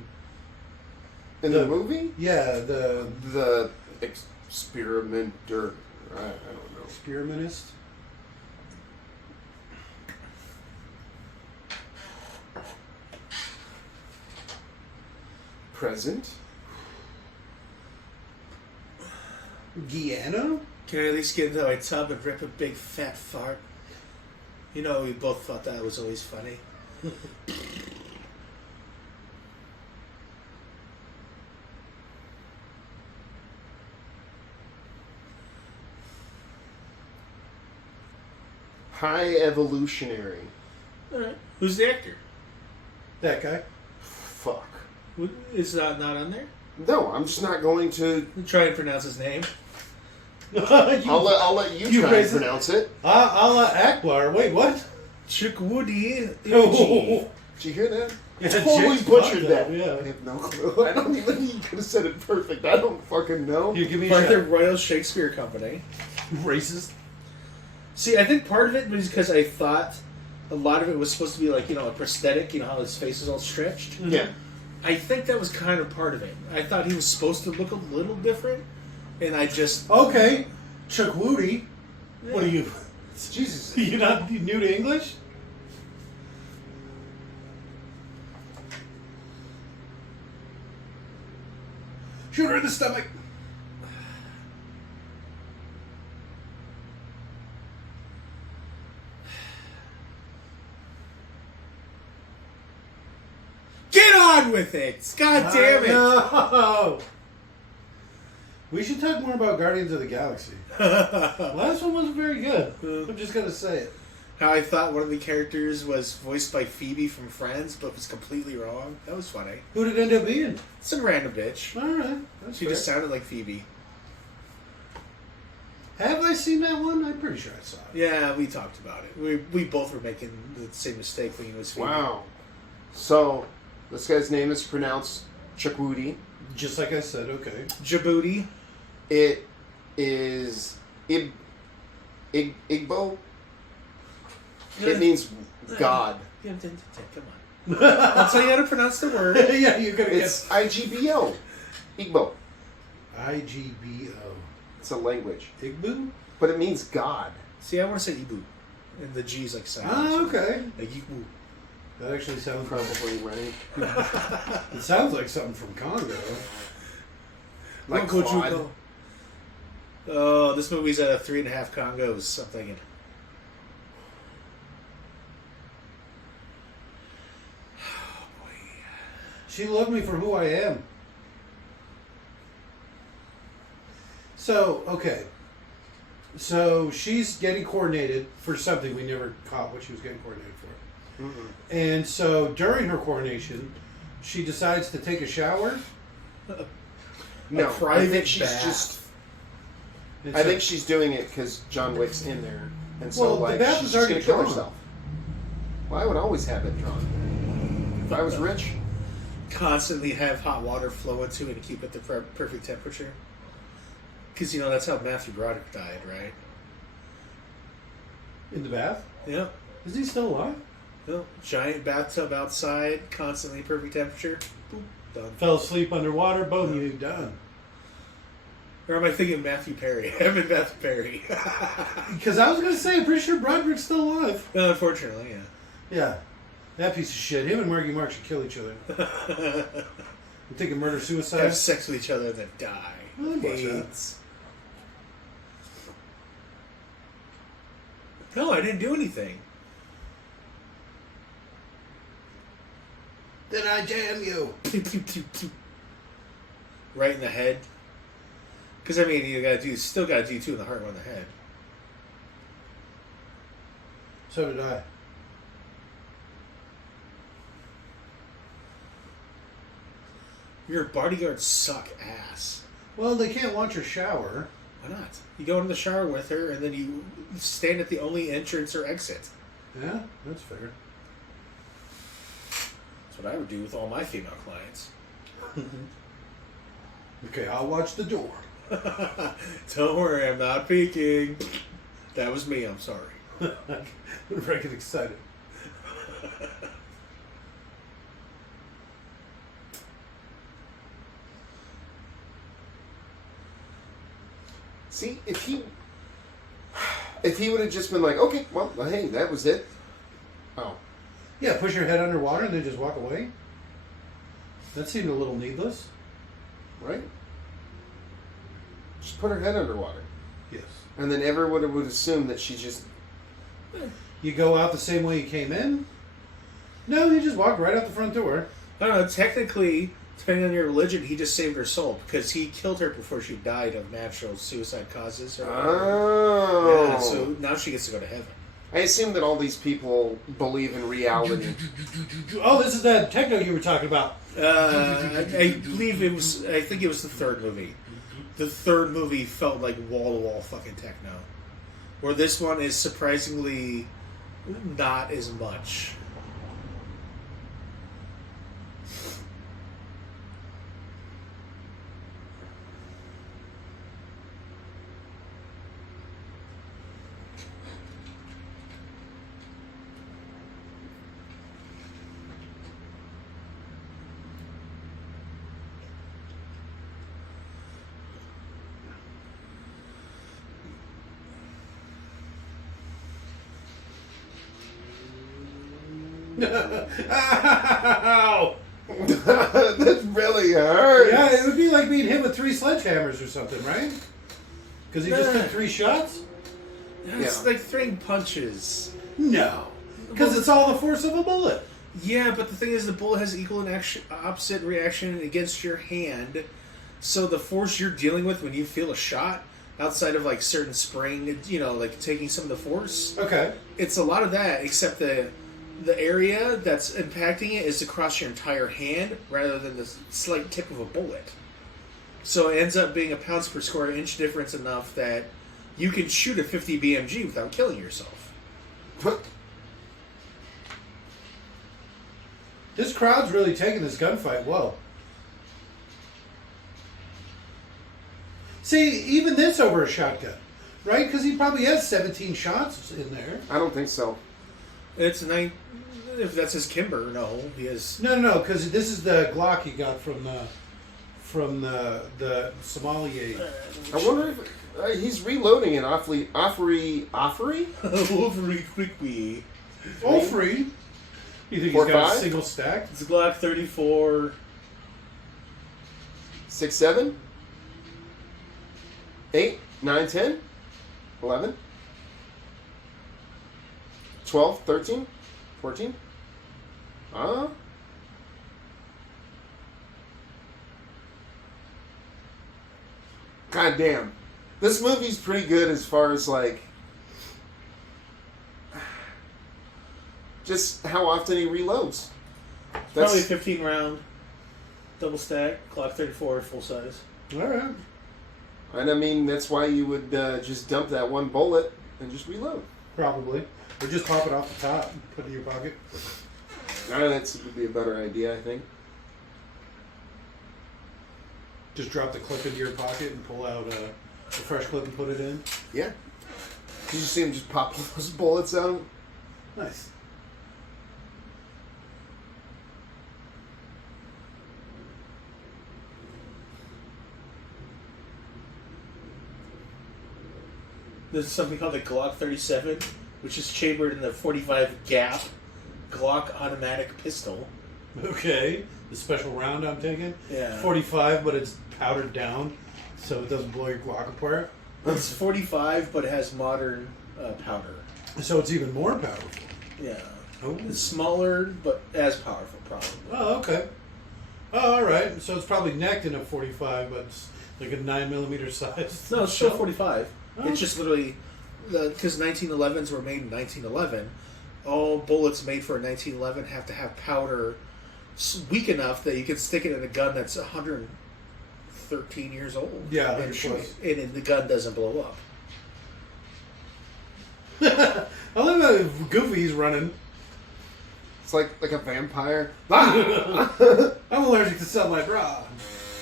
In the movie, Yeah, the experimenter. I don't know. experimentist. Present. Keanu? Can I at least get into my tub and rip a big fat fart? You know, we both thought that was always funny. High evolutionary. Alright. Who's the actor? That guy. Fuck. Is that not on there? No, I'm just not going to. Try and pronounce his name. I'll let you you try and racist. pronounce it. Allah Akbar. Wait, what? Chukwudi Oh. Did you hear that? Yeah, Totally Jake's butchered fucked that. up, yeah. I have no clue. I don't even. You could have said it perfect. I don't fucking know. Here, give me By a the shot. Royal Shakespeare Company. Racist. See, I think part of it was because I thought a lot of it was supposed to be like, a prosthetic, how his face is all stretched. Yeah. I think that was kind of part of it. I thought he was supposed to look a little different, and I just... Okay. Chuck Woody. What are you? Jesus. You not new to English? Shoot her in the stomach. Get on with it! God damn it! No. We should talk more about Guardians of the Galaxy. Last one wasn't very good. I'm just gonna say it. How I thought one of the characters was voiced by Phoebe from Friends, but was completely wrong. That was funny. Who did it end up being? Some random bitch. All right, that's She fair. just sounded like Phoebe. Have I seen that one? I'm pretty sure I saw it. Yeah, we talked about it. We both were making the same mistake thinking it was Phoebe. Wow. So, this guy's name is pronounced Chukwudi. Just like I said. Okay. Djibouti. It is Igbo. It means God. Come on. That's how you had to pronounce the word. Yeah, you're gonna It's IGBO. Igbo. get IGBO. It's a language. Igbo? But it means God. See, I want to say Ibu. And the G's like silent. Ah, okay. Like Ibu. That actually sounds Probably right. It sounds like something from Congo. Like What could you Claude. go? Oh, this movie's at 3.5 Congos, I'm thinking. She loved me for who I am. So, okay. So she's getting coordinated for something we never caught what she was getting coordinated for. Mm-mm. And so during her coronation, she decides to take a shower. No, I private think she's bath. just. And I so- think she's doing it because John Wick's in there, and so Well, the like bath she's is just already gonna kill drawn. herself. Well, I would always have it drawn. If I was rich, Constantly have hot water flow into it to keep it the perfect temperature. Because, you know, that's how Matthew Broderick died, right? in the bath. Yeah. Is he still alive? No. Giant bathtub outside, constantly perfect temperature. Boop, done. Fell asleep underwater. Boom, you done. Or am I thinking Matthew Perry? I'm in Matthew Perry. Because I was going to say, I'm pretty sure Broderick's still alive. No, unfortunately, yeah. Yeah. That piece of shit. Him and Marky Mark should kill each other. I'm thinking murder suicide. Have sex with each other and then die. Well, I'd watch that. AIDS. No, I didn't do anything. Then I damn you. Right in the head. Because I mean, still gotta do two in the heart, one in the head. So did I. Your bodyguards suck ass. Well, they can't watch her shower. Why not? You go in the shower with her, and then you stand at the only entrance or exit. Yeah, that's fair. That's what I would do with all my female clients. Okay, I'll watch the door. Don't worry, I'm not peeking. That was me, I'm sorry. I get excited. see if he would have just been like, okay, well, hey, that was it. Oh, Yeah, push your head underwater and then just walk away. That seemed a little needless. right. Just put her head underwater, Yes. and then everyone would assume that she just. You go out the same way you came in? No, you just walk right out the front door. I don't know, technically, depending on your religion, he just saved her soul because he killed her before she died of natural suicide causes. Or whatever. Oh. Yeah, so now she gets to go to heaven. I assume that all these people believe in reality. Oh, this is that techno you were talking about. I believe it was. I think it was the third movie. The third movie felt like wall to wall fucking techno, where this one is surprisingly not as much. Ow! That really hurts. Yeah, it would be like being hit with 3 sledgehammers or something, right? Because he just took 3 shots? It's Yeah. like throwing punches. No. Because it's all the force of a bullet. Yeah, but the thing is, the bullet has equal and opposite reaction against your hand. So the force you're dealing with when you feel a shot, outside of like certain spraying, you know, like taking some of the force, Okay. it's a lot of that. Except the area that's impacting it is across your entire hand rather than the slight tip of a bullet. So it ends up being a pounds per square inch difference enough that you can shoot a 50 BMG without killing yourself. This crowd's really taking this gunfight well. See, even this over a shotgun, right? Because he probably has 17 shots in there. I don't think so. It's if that's his Kimber, no, he has. No, because this is the Glock he got from the sommelier. I wonder if he's reloading it awfully. Very quickly. All free. You think 4, he's got 5? a single stack? It's a Glock 34. 6, 7, 8, 9, 10, 11, 12, 13, 14. God damn. This movie's pretty good as far as like just how often he reloads. Probably 15 round, double stack, Glock 34, full size. All right. And I mean, that's why you would just dump that one bullet and just reload. Probably. Or just pop it off the top and put it in your pocket. That would be a better idea, I think. Just drop the clip into your pocket and pull out a fresh clip and put it in. Yeah. You just see him just pop those bullets out. Nice. There's something called the Glock 37, which is chambered in the 45 gap Glock automatic pistol. Okay. The special round I'm taking. Yeah. 45, but it's powdered down so it doesn't blow your Glock apart. It's 45, but it has modern powder. So it's even more powerful. Yeah. Oh. It's smaller, but as powerful, probably. Oh, okay. Oh, all right. So it's probably necked in a 45, but it's like a 9mm size. No, it's still 45. Oh. It's just literally, because 1911s were made in 1911, all bullets made for a 1911 have to have powder weak enough that you can stick it in a gun that's 113 years old. Yeah, and 100 shoot plus. it, and the gun doesn't blow up. I love how Goofy's running. It's like a vampire. I'm allergic to sunlight raw.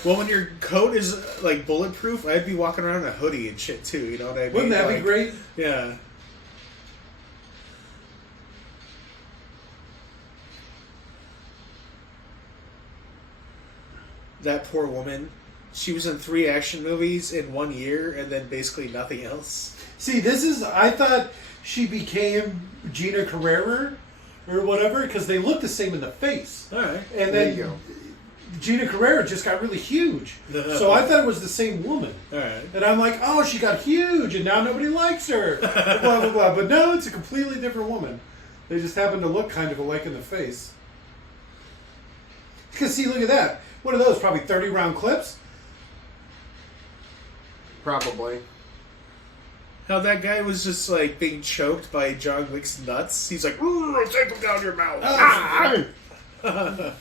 Well, when your coat is like bulletproof, I'd be walking around in a hoodie and shit too. You know what I mean? Wouldn't that like, be great? Yeah. That poor woman. She was in 3 action movies in 1 year, and then basically nothing else. See, I thought she became Gina Carrera or whatever because they look the same in the face. All right. And There then you go. Gina Carrera just got really huge. So I thought it was the same woman. All right. And I'm like, oh, she got huge and now nobody likes her. Blah, blah, blah. But no, it's a completely different woman. They just happen to look kind of alike in the face. Because, see, look at that. What are those? Probably 30-round clips? Probably. How that guy was just like being choked by John Wick's nuts. He's like, "Ooh, take him down your mouth." Oh,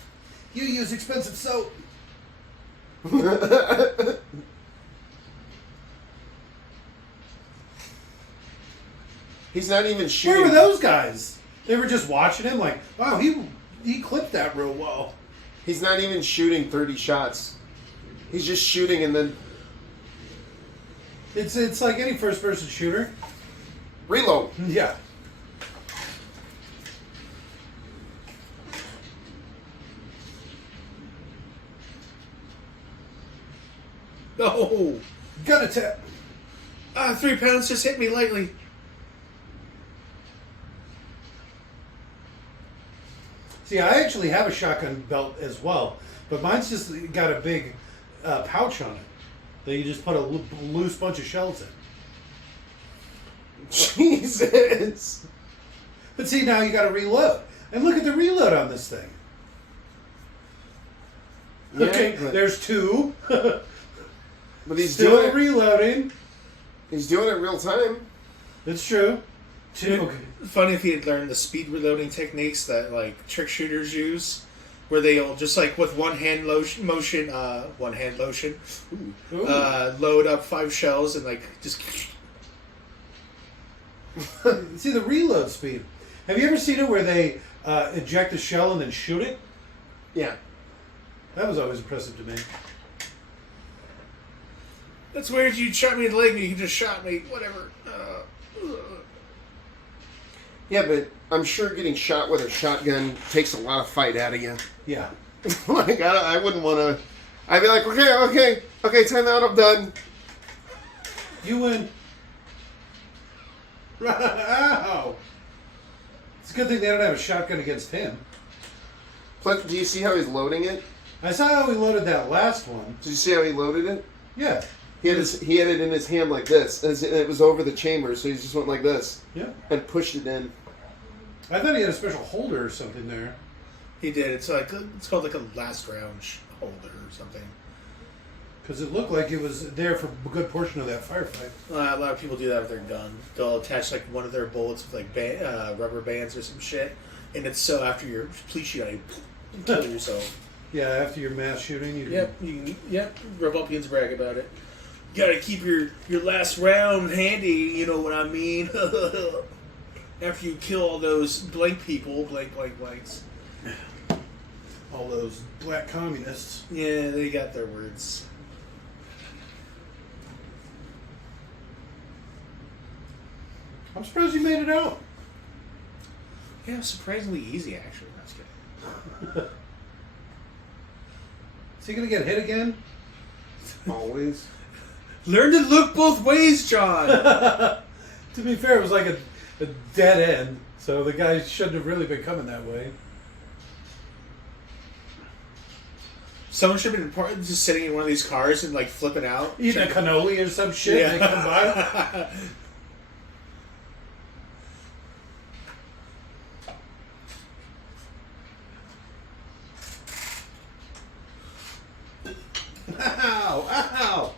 you use expensive soap. He's not even shooting. Where were those guys? They were just watching him like, wow, he clipped that real well. He's not even shooting 30 shots. He's just shooting and then It's like any first-person shooter. reload. Yeah. No. Gun attack. 3 pounds just hit me lightly. See, I actually have a shotgun belt as well, but mine's just got a big pouch on it that you just put a loose bunch of shells in. Jesus. But see, now you got to reload. And look at the reload on this thing. Yeah, Okay, but- there's 2. But he's Still doing it. reloading. He's doing it real time. It's true. 2. Okay. Funny if he had learned the speed reloading techniques that like trick shooters use, where they'll just like with one hand lotion, load up 5 shells and like just. See the reload speed. Have you ever seen it where they eject a shell and then shoot it? Yeah. That was always impressive to me. That's weird. You shot me in the leg, and you just shot me. Whatever. Yeah, but I'm sure getting shot with a shotgun takes a lot of fight out of you. Yeah. Like, I wouldn't want to. I'd be like, okay, time out, I'm done. You win. Ow. It's a good thing they don't have a shotgun against him. Plus, do you see how he's loading it? I saw how he loaded that last one. Did you see how he loaded it? Yeah. He had it in his hand like this, and it was over the chamber, so he just went like this Yeah. and pushed it in. I thought he had a special holder or something there. He did. It's called like a last round holder or something. Because it looked like it was there for a good portion of that firefight. A lot of people do that with their gun. They'll attach like one of their bullets with like rubber bands or some shit, and it's so after your police shooting, you kill yourself. Yeah, after your mass shooting, you Yep. Republicans brag about it. You gotta keep your last round handy. You know what I mean? After you kill all those blank people, blanks. all those black communists. Yeah, they got their words. I'm surprised you made it out. Yeah, surprisingly easy actually. That's good. Is he gonna get hit again? Always. Learn to look both ways, John. To be fair, it was like a dead end, so the guy shouldn't have really been coming that way. Someone should have been just sitting in one of these cars and like flipping out. Eating a cannoli or some shit. Yeah. And they come by. Ow! Ow!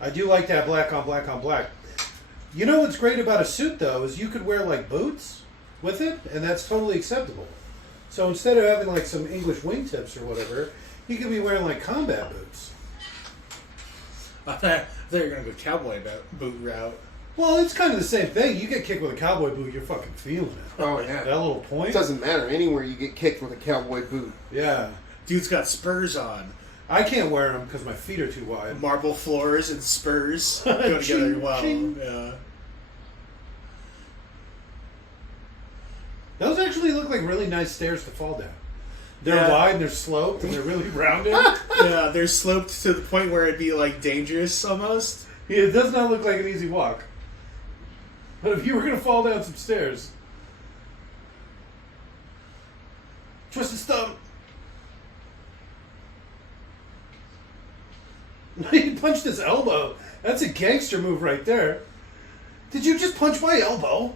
I do like that black on black on black. You know what's great about a suit though is you could wear like boots with it, and that's totally acceptable. So instead of having like some English wingtips or whatever, you could be wearing like combat boots. I thought you were gonna go cowboy boot route. Well, it's kind of the same thing. You get kicked with a cowboy boot, you're fucking feeling it. Oh yeah. That little It point. doesn't matter. Anywhere you get kicked with a cowboy boot. Yeah. Dude's got spurs on. I can't wear them because my feet are too wide. Marble floors and spurs go together Ching, well. ching. Yeah. Those actually look like really nice stairs to fall down. They're Yeah. wide, they're sloped, and they're really rounded. Yeah, they're sloped to the point where it'd be like dangerous almost. Yeah, it does not look like an easy walk. But if you were going to fall down some stairs... Twist his thumb. He punched his elbow. That's a gangster move right there. Did you just punch my elbow?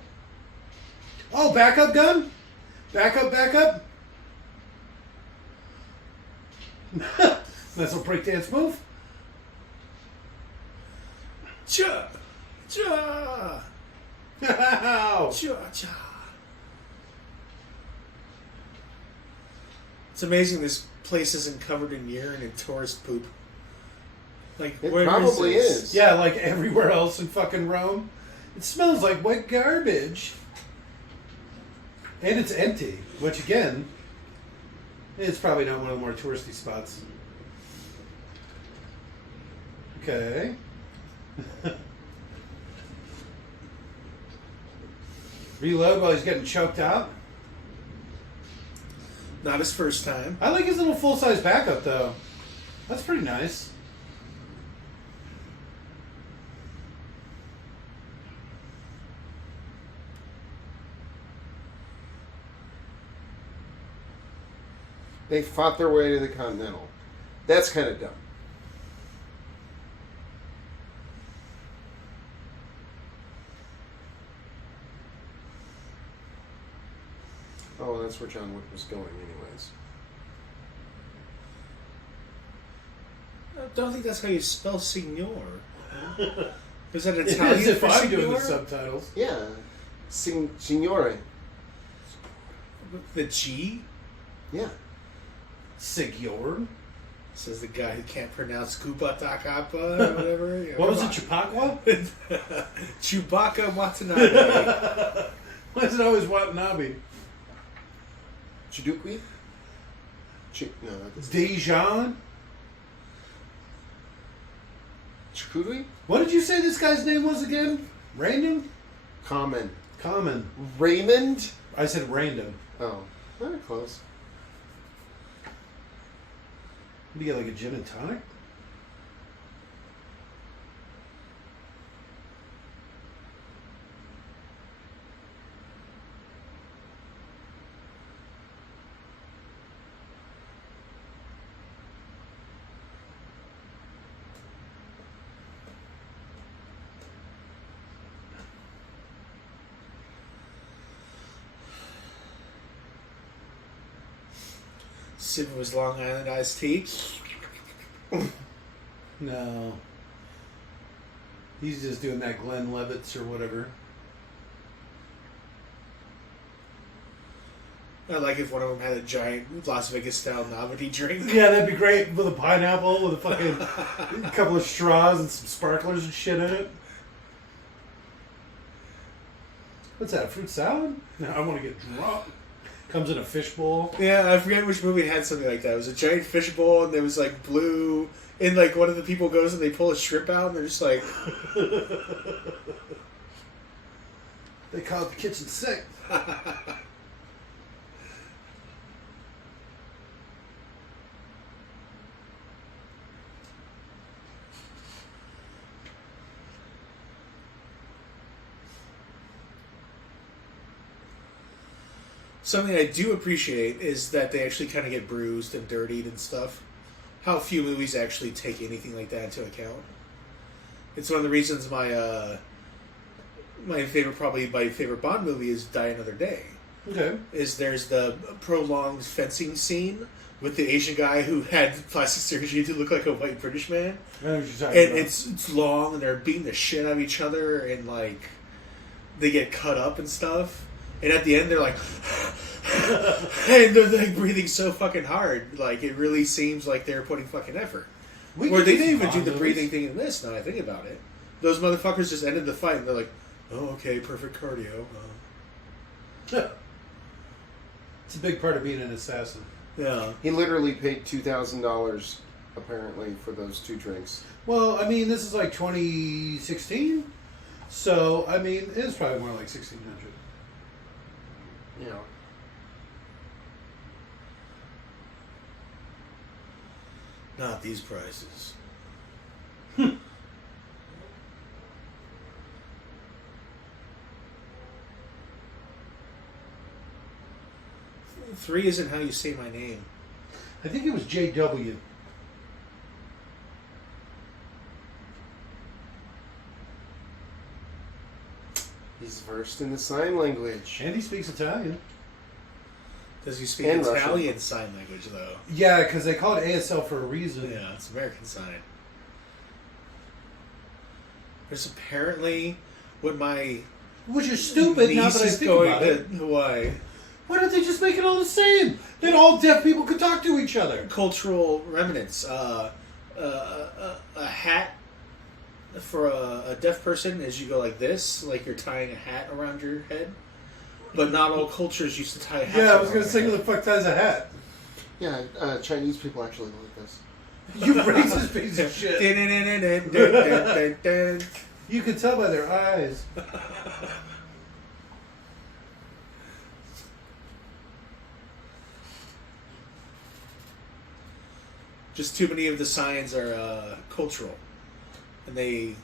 Oh, backup gun? Backup. Nice little breakdance move. Cha! Cha! Ow. Cha! Cha! It's amazing this place isn't covered in urine and tourist poop. Like, It where probably this? is. Yeah, like everywhere else in fucking Rome. It smells like wet garbage. And it's empty, which again, it's probably not one of the more touristy spots. Okay. Reload while he's getting choked out. Not his first time. I like his little full-size backup, though. That's pretty nice. They fought their way to the Continental. That's kind of dumb. Oh, that's where John Wick was going, anyways. I don't think that's how you spell signor. Is that It is Italian if for I'm doing the signor? subtitles. Yeah. Signore. The G? Yeah. Sigjorn. Says the guy who can't pronounce Koopa Takapa or whatever. Yeah, What was it, Chupacua? Chewbacca Watanabe. Why is it always Watanabe? Chiduqui? No, that's Dijon? Chikudui? What did you say this guy's name was again? Random? Common. Common. Raymond? I said random. Oh, very close. Did you get like a gin and tonic? Sipping his Long Island iced tea. No. He's just doing that Glenn Levitz or whatever. I like if one of them had a giant Las Vegas style novelty drink. Yeah, that'd be great with a pineapple with a fucking a couple of straws and some sparklers and shit in it. What's that? A fruit salad? No, I want to get drunk. Comes in a fishbowl. Yeah, I forget which movie had something like that. It was a giant fishbowl and there was like blue. And like one of the people goes and they pull a shrimp out and they're just like. They call it the kitchen sink. Something I do appreciate is that they actually kind of get bruised and dirtied and stuff. How few movies actually take anything like that into account. It's one of the reasons my favorite Bond movie is Die Another Day. Okay. Is there's the prolonged fencing scene with the Asian guy who had plastic surgery to look like a white British man. I know what you're talking And about. it's long and they're beating the shit out of each other and like they get cut up and stuff. And at the end, they're like, and they're like breathing so fucking hard. Like it really seems like they're putting fucking effort. Or they didn't even do the breathing thing in this. Now I think about it, those motherfuckers just ended the fight and they're like, "Oh, okay, perfect cardio." It's a big part of being an assassin. Yeah. He literally paid $2,000 apparently for those 2 drinks. Well, I mean, this is like 2016, so I mean, it's probably more like 1600. Yeah. Not these prices. 3 isn't how you say my name. I think it was JW. He's versed in the sign language. And he speaks Italian. Does he speak And Italian Russian. sign language though? Yeah, because they call it ASL for a reason. Yeah, it's American sign. There's apparently what my Which is stupid now niece that I is think going about it. to Hawaii. Why don't they just make it all the same? Then all deaf people could talk to each other. Cultural remnants. A hat for a deaf person is you go like this, like you're tying a hat around your head. But not all cultures used to tie a hat. Yeah, I was going to say, who the fuck ties a hat? Yeah, Chinese people actually look like this. You racist piece of shit. You can tell by their eyes. Just too many of the signs are cultural. And they...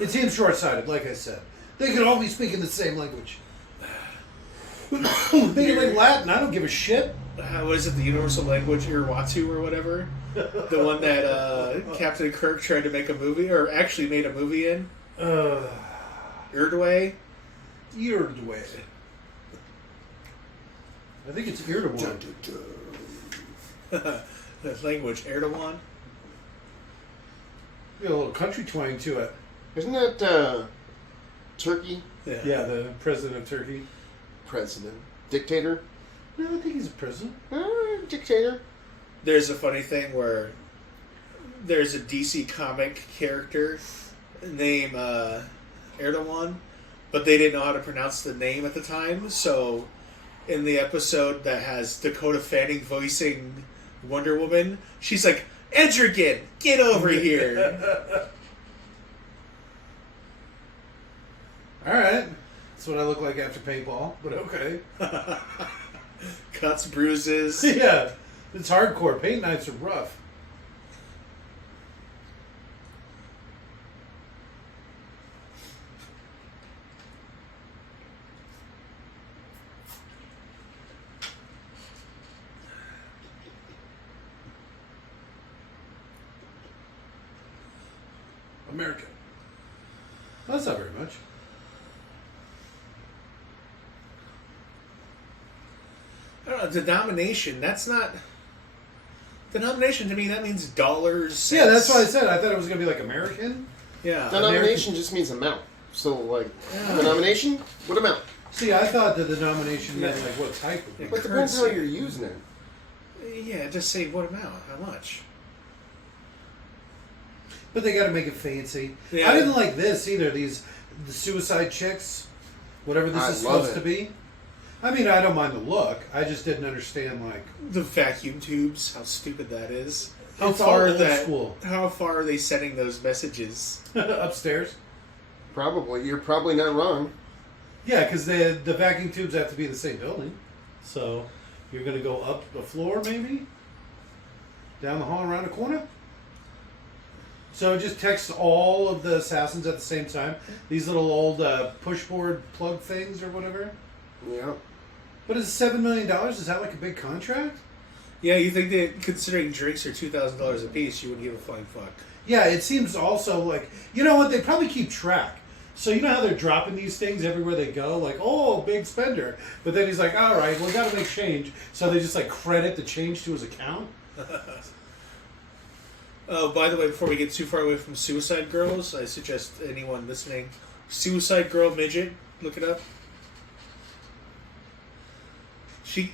It seems short-sighted, like I said. They could all be speaking the same language. Speaking like Latin, I don't give a shit. What is it, the universal language, Irawatu or whatever? The one that Captain Kirk tried to make a movie, or actually made a movie in? Urdway? Urdway. I think it's Urdway. The language, Erdogan? Got a little country twang to it. Isn't that Turkey? Yeah, the president of Turkey. President. Dictator? No, I think he's a president. Dictator. There's a funny thing where there's a DC comic character named Erdogan, but they didn't know how to pronounce the name at the time, so in the episode that has Dakota Fanning voicing Wonder Woman, she's like, Edrigan, get over here. Alright. That's what I look like after paintball, but okay. Cuts, bruises. Yeah. It's hardcore. Paint knives are rough. America. Well, that's not very much. I don't know, denomination. That's not denomination to me. That means dollars. Cents. Yeah, that's what I said. I thought it was going to be like American. Yeah, Denomination just means amount. So, like, denomination? What amount? See, I thought the denomination meant like what type of. Yeah. But depends how you're using it. Yeah, just say what amount, how much. But they got to make it fancy. Yeah. I didn't like this either. The suicide chicks, whatever this is supposed to be. I mean, I don't mind the look. I just didn't understand like The vacuum tubes, how stupid that is. How It's all far old that? school. How far are they sending those messages? upstairs. Probably. You're probably not wrong. Yeah, because the vacuum tubes have to be in the same building. So you're going to go up the floor, maybe down the hall, around the corner. So it just texts all of the assassins at the same time. These little old pushboard plug things or whatever. Yeah. But is $7 million? Is that like a big contract? Yeah, you think that considering drinks are $2,000 a piece, you wouldn't give a flying fuck. Yeah, it seems also like, you know what, they probably keep track. So you know how they're dropping these things everywhere they go? Like, oh, big spender. But then he's like, all right, well, we got to make change. So they just like credit the change to his account. Oh, by the way, before we get too far away from Suicide Girls, I suggest anyone listening, Suicide Girl Midget, look it up.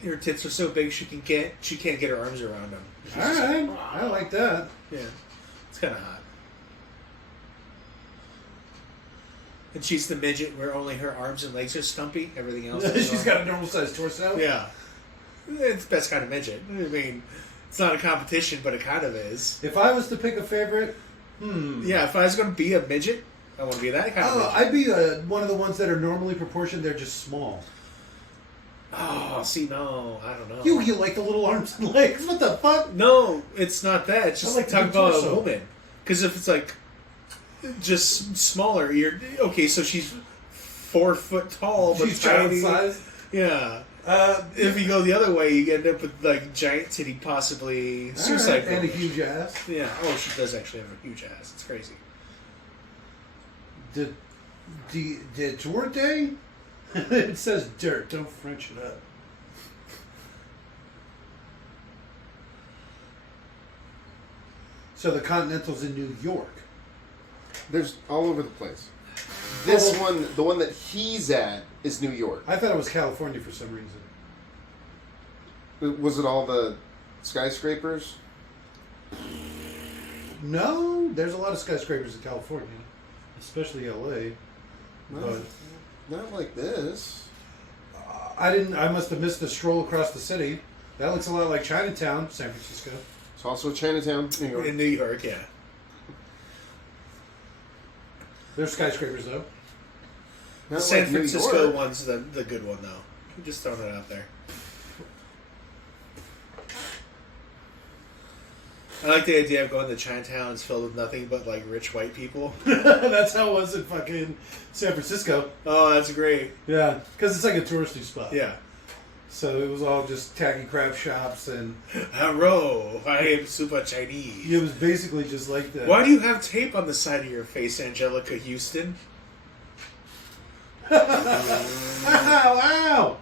Her tits are so big she can't get her arms around them. All right, I like that. Yeah, it's kind of hot. And she's the midget where only her arms and legs are stumpy. Everything else is She's got a normal sized torso. Yeah, it's the best kind of midget. I mean, it's not a competition, but it kind of is. If I was to pick a favorite, Yeah, if I was going to be a midget, I want to be that kind of midget. I'd be one of the ones that are normally proportioned. They're just small. Oh, see, no, I don't know. You like the little arms and legs? What the fuck? No, it's not that. It's just I like the talking about torso. a woman. Because if it's like just smaller, you're okay. So she's 4 foot tall, but She's child tiny. size. Yeah. If you go the other way, you end up with like giant titty, possibly suicide and a girl. huge ass. Yeah. Oh, she does actually have a huge ass. It's crazy. Did Duarte? It says dirt. Don't French it up. So the Continental's in New York. There's all over the place. This one, the one that he's at, is New York. I thought it was California for some reason. Was it all the skyscrapers? No, there's a lot of skyscrapers in California, especially LA. No, not like this. I must have missed the stroll across the city. That looks a lot like Chinatown, San Francisco. It's also Chinatown, New York. In New York, yeah. There's skyscrapers though. The Not San like New Francisco York. one's the good one, though. I'm just throwing it out there. I like the idea of going to Chinatown. It's filled with nothing but like rich white people. That's how it was in fucking San Francisco. Oh, that's great. Yeah, because it's like a touristy spot. Yeah. So it was all just tacky crab shops, and Hello, I am super Chinese. it was basically just like that. Why do you have tape on the side of your face, Angelica Houston? Wow!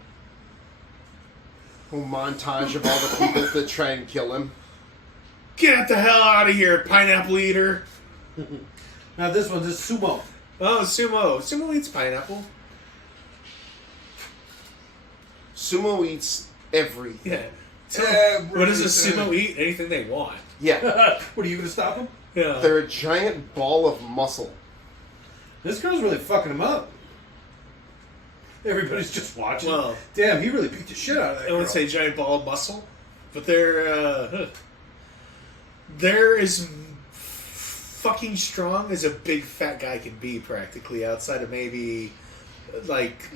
Whole montage of all the people that try and kill him. Get the hell out of here, pineapple eater! Now this one's is sumo. Oh, Sumo. Sumo eats pineapple. Sumo eats everything. Yeah. What does a Everything. sumo eat? Anything they want. Yeah. What are you gonna stop him? Yeah. They're a giant ball of muscle. This girl's really fucking him up. Everybody's just watching. Well, Damn, he really beat the shit out of that I girl. wouldn't say giant ball of muscle, but they're as fucking strong as a big fat guy can be, practically, outside of maybe like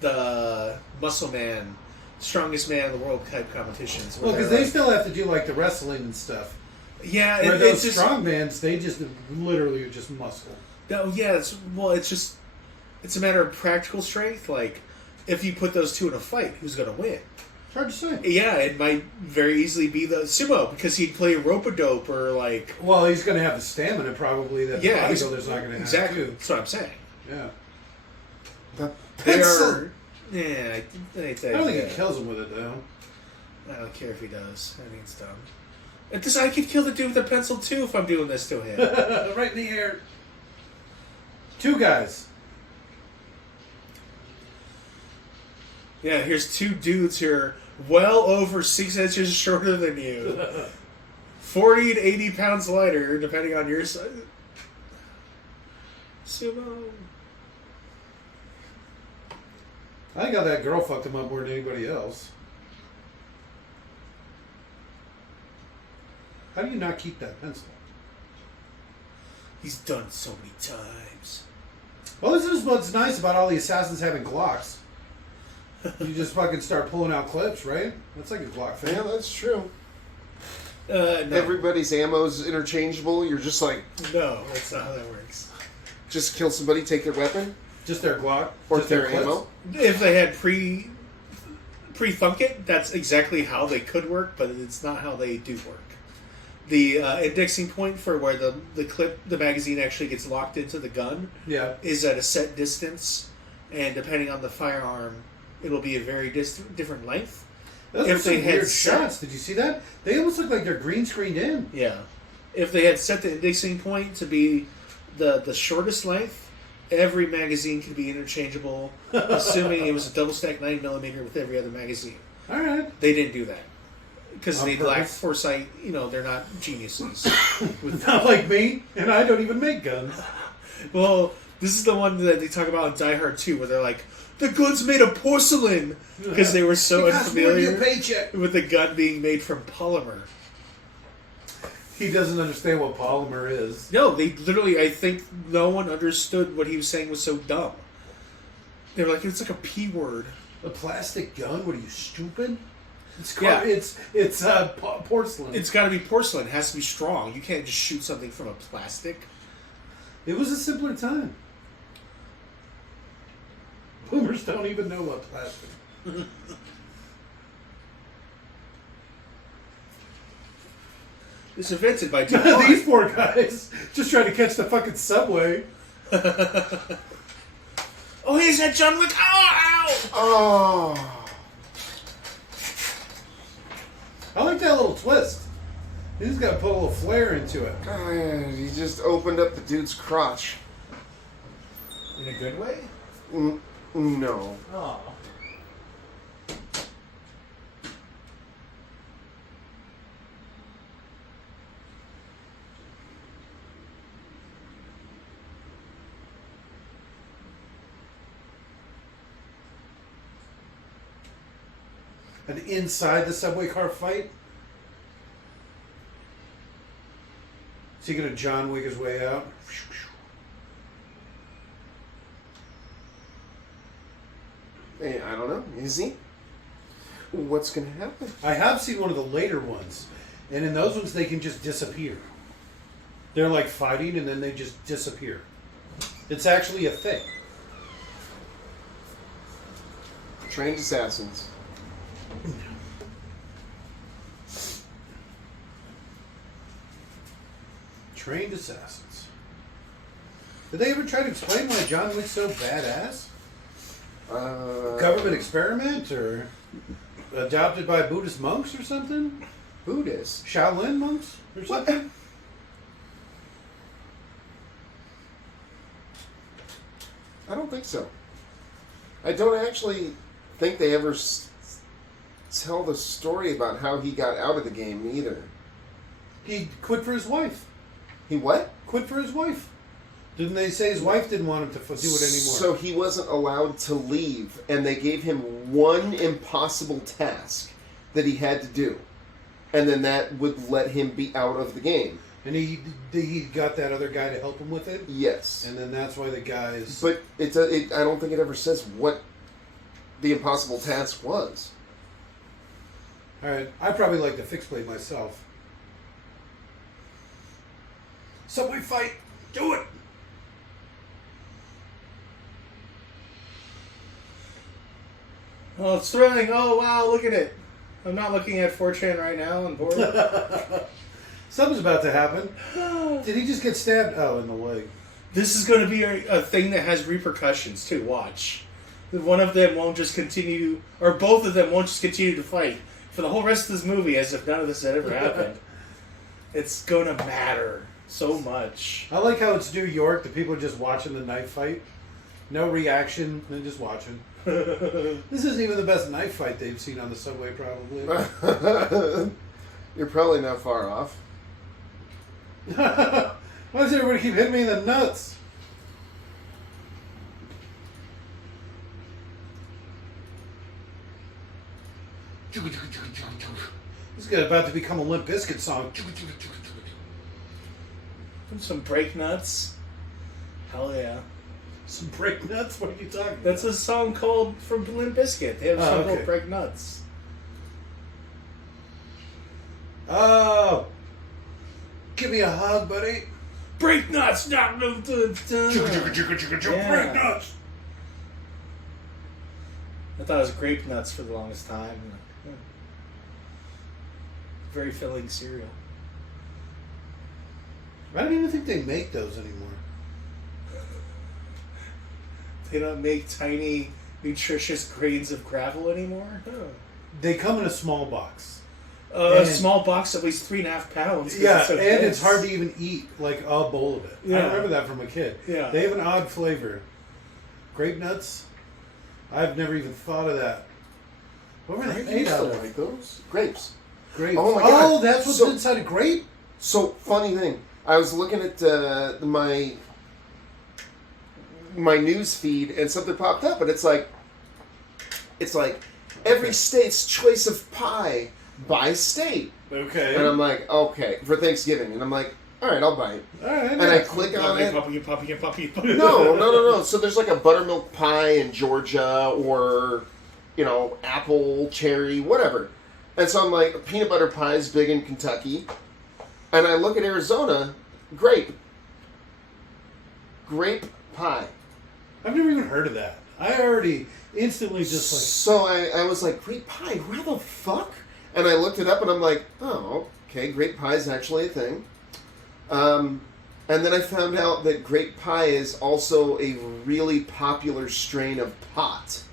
the Muscle Man, Strongest Man in the World type competitions. Well, because they still have to do like the wrestling and stuff. yeah, Where it's those just strong bands, they just literally are just muscle. no, yeah. It's a matter of practical strength. Like if you put those two in a fight, who's going to win? It's hard to say. Yeah, it might very easily be the sumo because he'd play rope-a-dope or like. Well, he's going to have the stamina probably that Yeah, the bodybuilder's not going to have exactly. too. That's what I'm saying. Yeah. The They pencil. are. Yeah, I think I don't think it kills him with it though. I don't care if he does. I think it's dumb. I could kill the dude with a pencil too if I'm doing this to him. Right in the air. 2 guys. Yeah, here's 2 dudes here, well over 6 inches shorter than you. 40 to 80 pounds lighter, depending on your size. Sumo. I think how that girl fucked him up more than anybody else. How do you not keep that pencil? He's done it so many times. Well, this is what's nice about all the assassins having Glocks. You just fucking start pulling out clips, right? That's like a Glock thing. Yeah, that's true. No. Everybody's ammo's interchangeable. You're just like, No, that's not how that works. just kill somebody, take their weapon, Just their Glock? or just their clips? ammo. If they had pre-thunk it, that's exactly how they could work, but it's not how they do work. The indexing point for where the magazine actually gets locked into the gun Yeah. is at a set distance, and depending on the firearm, it'll be a very different length. Those If were some they had weird set- shots. Did you see that? They almost look like they're green screened in. Yeah. If they had set the indexing point to be the shortest length, every magazine could be interchangeable, assuming it was a double stack 9mm with every other magazine. All right. They didn't do that. Because On they lack purpose? foresight. They're not geniuses. Not like me, and I don't even make guns. Well, this is the one that they talk about in Die Hard 2, where they're like, the gun's made of porcelain! Because they were so unfamiliar Paycheck. with the gun being made from polymer. He doesn't understand what polymer is. No, they literally, I think no one understood what he was saying was so dumb. They were like, it's like a P word. A plastic gun? What are you, stupid? It's Yeah. It's porcelain. It's got to be porcelain. It has to be strong. You can't just shoot something from a plastic. It was a simpler time. Boomers don't even know what plastic. It's invented by DuPont. These poor guys just trying to catch the fucking subway. Oh, he's that John Wick. Ow! Oh. I like that little twist. He's got to put a little flair into it. God, he just opened up the dude's crotch. In a good way? No. Oh. And inside the subway car fight, is he gonna John Wick his way out? Hey, I don't know. Is he? What's gonna happen? I have seen one of the later ones, and in those ones they can just disappear. They're like fighting and then they just disappear. It's actually a thing. Trained assassins. Trained assassins. Did they ever try to explain why John Wick's so badass? Government experiment or adopted by Buddhist monks or something? Buddhist. Shaolin monks or What? something? I don't think so. I don't actually think they ever tell the story about how he got out of the game either. He quit for his wife. He what? Quit for his wife. Didn't they say his wife didn't want him to do it anymore? So he wasn't allowed to leave, and they gave him one impossible task that he had to do. And then that would let him be out of the game. And he got that other guy to help him with it? Yes. And then that's why the guys... But I don't think it ever says what the impossible task was. Alright, I'd probably like to fix play myself. Subway fight! Do it! Oh, it's thrilling. Oh, wow, look at it. I'm not looking at 4chan right now and bored. Something's about to happen. Did he just get stabbed? Oh, in the leg. This is going to be a thing that has repercussions, too. Watch. One of them won't just continue, or both of them won't just continue to fight. for the whole rest of this movie, as if none of this had ever happened. It's gonna matter so much. I like how it's New York. The people are just watching the knife fight. No reaction. They're just watching. This isn't even the best knife fight they've seen on the subway, probably. You're probably not far off. Why does everybody keep hitting me in the nuts? This is about to become a Limp Bizkit song. Some break nuts. Hell yeah. Some break nuts? What are you talking about? That's a song called from Limp Bizkit. They have a song called Break Nuts. Oh. Give me a hug, buddy. Break nuts! Not Break nuts! I thought it was grape nuts for the longest time. Very filling cereal. I don't even think they make those anymore. They don't make tiny, nutritious grains of gravel anymore? Oh. They come in a small box. A small box that weighs 3.5 pounds. Yeah, and it's hard to even eat, like, a bowl of it. Yeah. I remember that from a kid. Yeah. They have an odd flavor. Grape nuts? I've never even thought of that. What were they made out of? Like those? Grapes. Grapes. Oh my God. Oh, that's what's inside a grape? So, funny thing. I was looking at my news feed and something popped up, and it's like every state's choice of pie by state. Okay. And I'm like, okay, for Thanksgiving. And I'm like, all right, I'll buy it. All right. And I click on it. Puppy. No. So there's like a buttermilk pie in Georgia or, apple, cherry, whatever. And so I'm like, peanut butter pie is big in Kentucky. And I look at Arizona, grape pie. I've never even heard of that. I already instantly just like... So I was like, grape pie? Where the fuck? And I looked it up and I'm like, oh, okay, grape pie is actually a thing. And then I found out that grape pie is also a really popular strain of pot.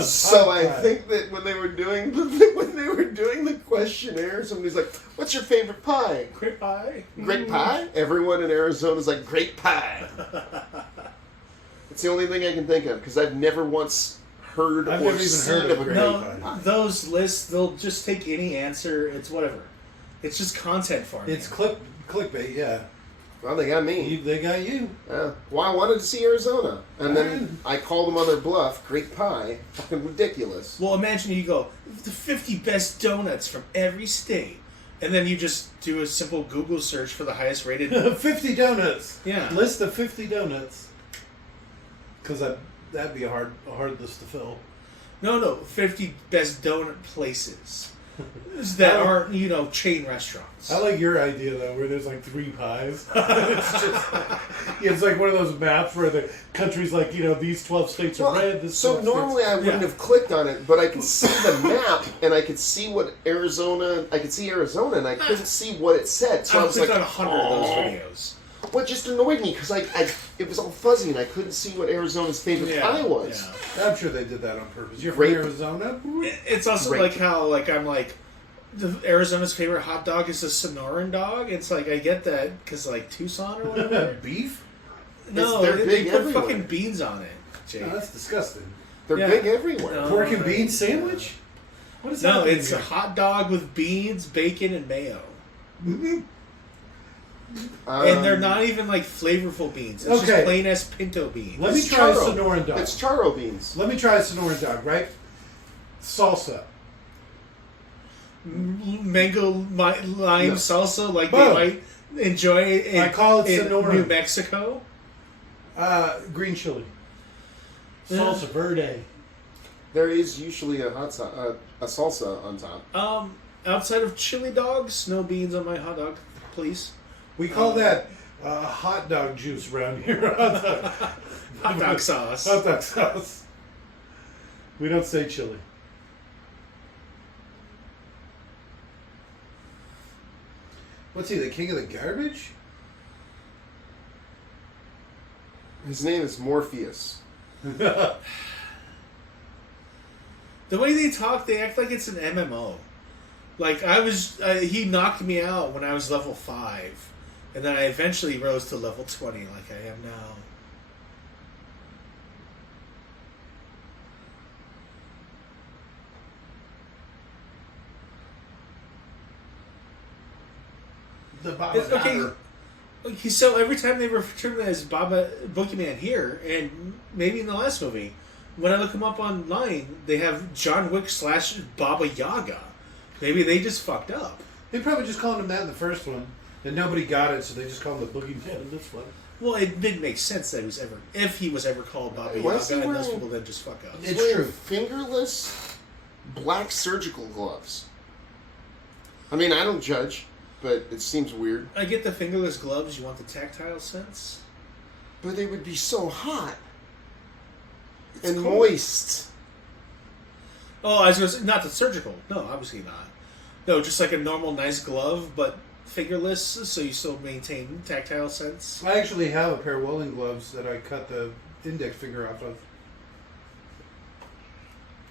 So I think that when they were doing the questionnaire, somebody's like, "What's your favorite pie?" Grape pie. Grape pie. Everyone in Arizona is like grape pie. It's the only thing I can think of because I've never once heard I've or never even seen heard of a of grape grape pie. Those lists, they'll just take any answer. It's whatever. It's just content farming. It's clickbait, yeah. Well, they got me. They got you. Well, I wanted to see Arizona, and then I called them on their bluff. Grape pie, fucking ridiculous. Well, imagine you go, the 50 best donuts from every state. And then you just do a simple Google search for the highest rated. 50 donuts. Yeah. List of 50 donuts. Because that'd be a hard list to fill. No, 50 best donut places that aren't, chain restaurants. I like your idea, though, where there's like 3 pies. It's like one of those maps where the country's like, these 12 states are red. This So 12 normally states... I wouldn't have clicked on it, but I could see the map and I could see what Arizona. I could see Arizona and I couldn't see what it said. So I I've was like, clicked on 100 of those videos. What just annoyed me because it was all fuzzy and I couldn't see what Arizona's favorite pie was. Yeah. I'm sure they did that on purpose. You're from Grape. Arizona? It's also Grape. like how, I'm like, Arizona's favorite hot dog is a Sonoran dog. It's like, I get that because, Tucson or whatever. Beef? No, They're they big put everywhere. fucking beans on it, Jake. No, that's disgusting. They're Yeah. big everywhere. No. Pork and beans sandwich? What is that? No, it's mean? a hot dog with beans, bacon, and mayo. And they're not even flavorful beans. It's just plain ass pinto beans. Let me It's try a charo. Sonoran dog. It's charo beans. Let me try a Sonoran dog, right? Salsa. Mango lime salsa, like Boom. they might enjoy in, I call it in Sonora. New Mexico. Green chili. Salsa verde. There is usually a salsa on top. Outside of chili dogs, no beans on my hot dog, please. We call that hot dog juice around here. Hot dog sauce. Hot dog sauce. We don't say chili. What's he, the king of the garbage? His name is Morpheus. There's The way they talk, they act like it's an MMO. Like, he knocked me out when I was level 5. And then I eventually rose to level 20 like I am now. The Baba Okay, so every time they refer to him as Baba Boogeyman here, and maybe in the last movie, when I look him up online, they have John Wick / Baba Yaga. Maybe they just fucked up. They probably just called him that in the first one, and nobody got it, so they just called him the Boogeyman in this one. Well, it didn't make sense that if he was ever called Baba Yaga, and those people then just fuck up. It's true. Fingerless, black surgical gloves. I mean, I don't judge. But it seems weird. I get the fingerless gloves. You want the tactile sense? But they would be so hot. It's and cold. Moist. Oh, I was going to say, not the surgical. No, obviously not. No, just like a normal nice glove, but fingerless, so you still maintain tactile sense. I actually have a pair of welding gloves that I cut the index finger off of.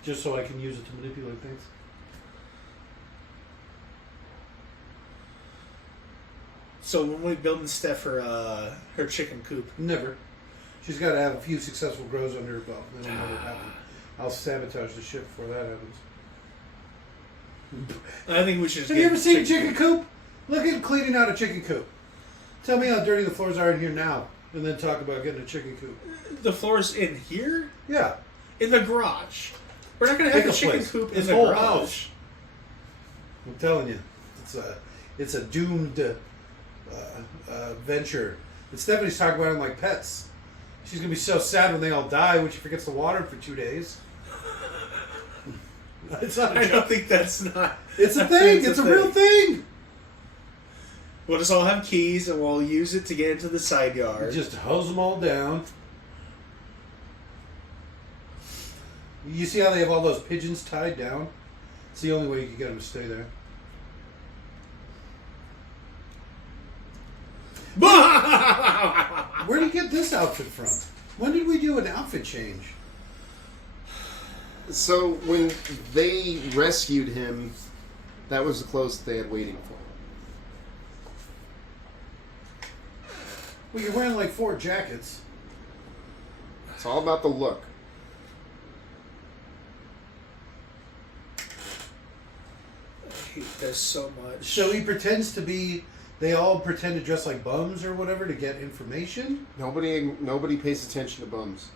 Just so I can use it to manipulate things. So when we building Steph her chicken coop? Never. She's got to have a few successful grows under her belt. Then it'll never happen. I'll sabotage the shit before that happens. I think we should. Have you ever seen a chicken coop? Look at cleaning out a chicken coop. Tell me how dirty the floors are in here now, and then talk about getting a chicken coop. The floors in here? Yeah. In the garage. We're not going to have the chicken coop in the whole garage. House. I'm telling you, it's a doomed venture. And Stephanie's talking about them like pets. She's gonna be so sad when they all die when she forgets to water them for 2 days. It's not a I joke. don't think that's not. It's a thing. It's a real thing. We'll just all have keys and we'll use it to get into the side yard. Just hose them all down. You see how they have all those pigeons tied down? It's the only way you can get them to stay there. Where did you get this outfit from? When did we do an outfit change? So when they rescued him, that was the clothes that they had waiting for. Well, you're wearing like 4 jackets. It's all about the look. I hate this so much. So he pretends to be... They all pretend to dress like bums or whatever to get information? Nobody pays attention to bums.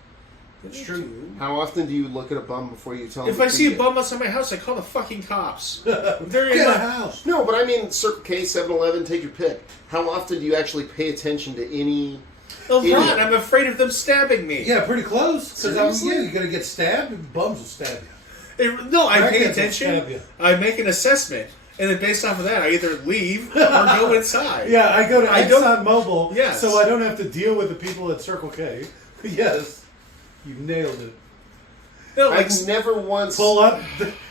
It's true. How often do you look at a bum before you tell them? If I see a bum outside my house, I call the fucking cops. They're in Get my a house. No, but I mean Circle K, 7-Eleven, take your pick. How often do you actually pay attention to any... A lot. I'm afraid of them stabbing me. Yeah, pretty close. Because Seriously? you're going to get stabbed, bums will stab you. No, I pay Crackheads will stab attention. you. I make an assessment. And then based off of that, I either leave or go inside. Yeah, I go to I don't- Exxon Mobil, Yes. so I don't have to deal with the people at Circle K. Yes, you nailed it. No, like, I've never once Pull up.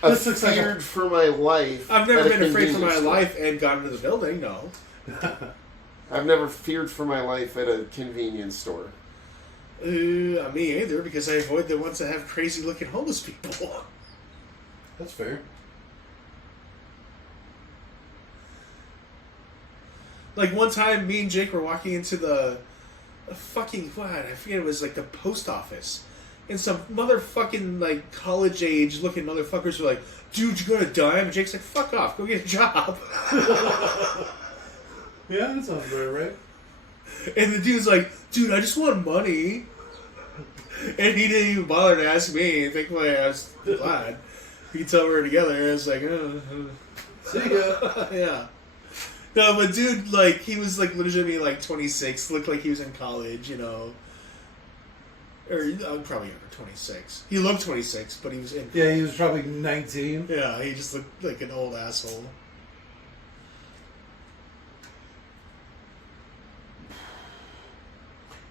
This looks like feared for my life. I've never at a been afraid for my convenience store. life and gone into the building, no. I've never feared for my life at a convenience store. Me either, because I avoid the ones that have crazy looking homeless people. That's fair. Like one time, me and Jake were walking into the fucking what? I forget. It was like the post office, and some motherfucking like college age looking motherfuckers were like, "Dude, you got a dime?" And Jake's like, "Fuck off, go get a job." Yeah, that sounds about right. And the dude's like, "Dude, I just want money," and he didn't even bother to ask me. Thankfully, I was glad. You can tell we were together. I was like, See ya. yeah. No, but dude, like, he was, like, legitimately, like, 26, looked like he was in college, you know. Or, probably under 26. He looked 26, but he was in... Yeah, he was probably 19. Yeah, he just looked like an old asshole.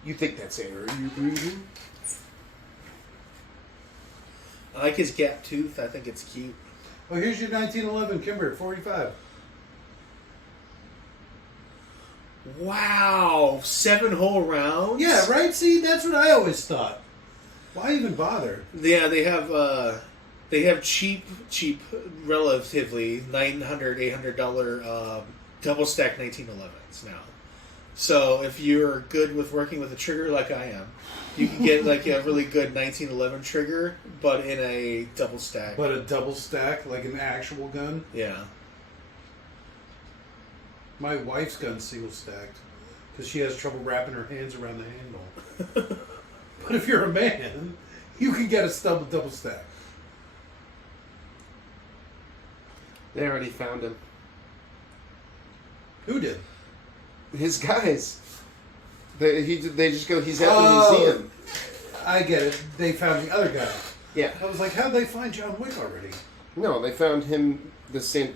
You think that's air you're breathing? I like his gap tooth. I think it's cute. Oh, here's your 1911 Kimber, 45. Wow! 7 whole rounds? Yeah, right? See, that's what I always thought. Why even bother? Yeah, they have, They have cheap, relatively $900, $800 double stack 1911s now. So if you're good with working with a trigger like I am, you can get like a really good 1911 trigger, but in a double stack. But a double stack, like an actual gun? Yeah. My wife's gun's single stacked because she has trouble wrapping her hands around the handle. But if you're a man, you can get a double stack. They already found him. Who did? His guys. They just go, he's at the museum. I get it. They found the other guy. Yeah. I was like, how'd they find John Wick already? No, they found him, the Santorum.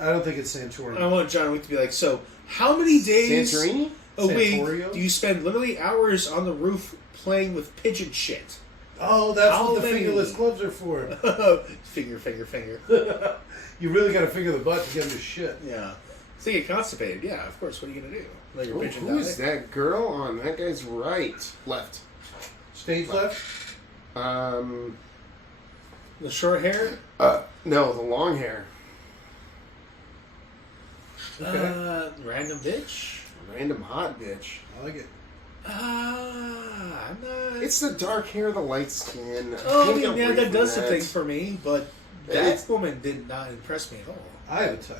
I don't think it's Santorum. I want John Wick to be like, so how many days Santorini? a week Santorio? do you spend literally hours on the roof playing with pigeon shit? Oh, that's How what the many? fingerless gloves are for. Finger. You really got to finger the butt to get him to shit. Yeah. So you get constipated. Yeah, of course. What are you going to do? Let your pigeon Who die? is that girl on that guy's right? Left. Stage left? The short hair? No, the long hair. Random bitch? Random hot bitch. I like it. I'm not... It's the dark hair, the light skin. Oh, Can't I get mean, yeah, away that from does that. something for me, but that It's- woman did not impress me at all. I have a type.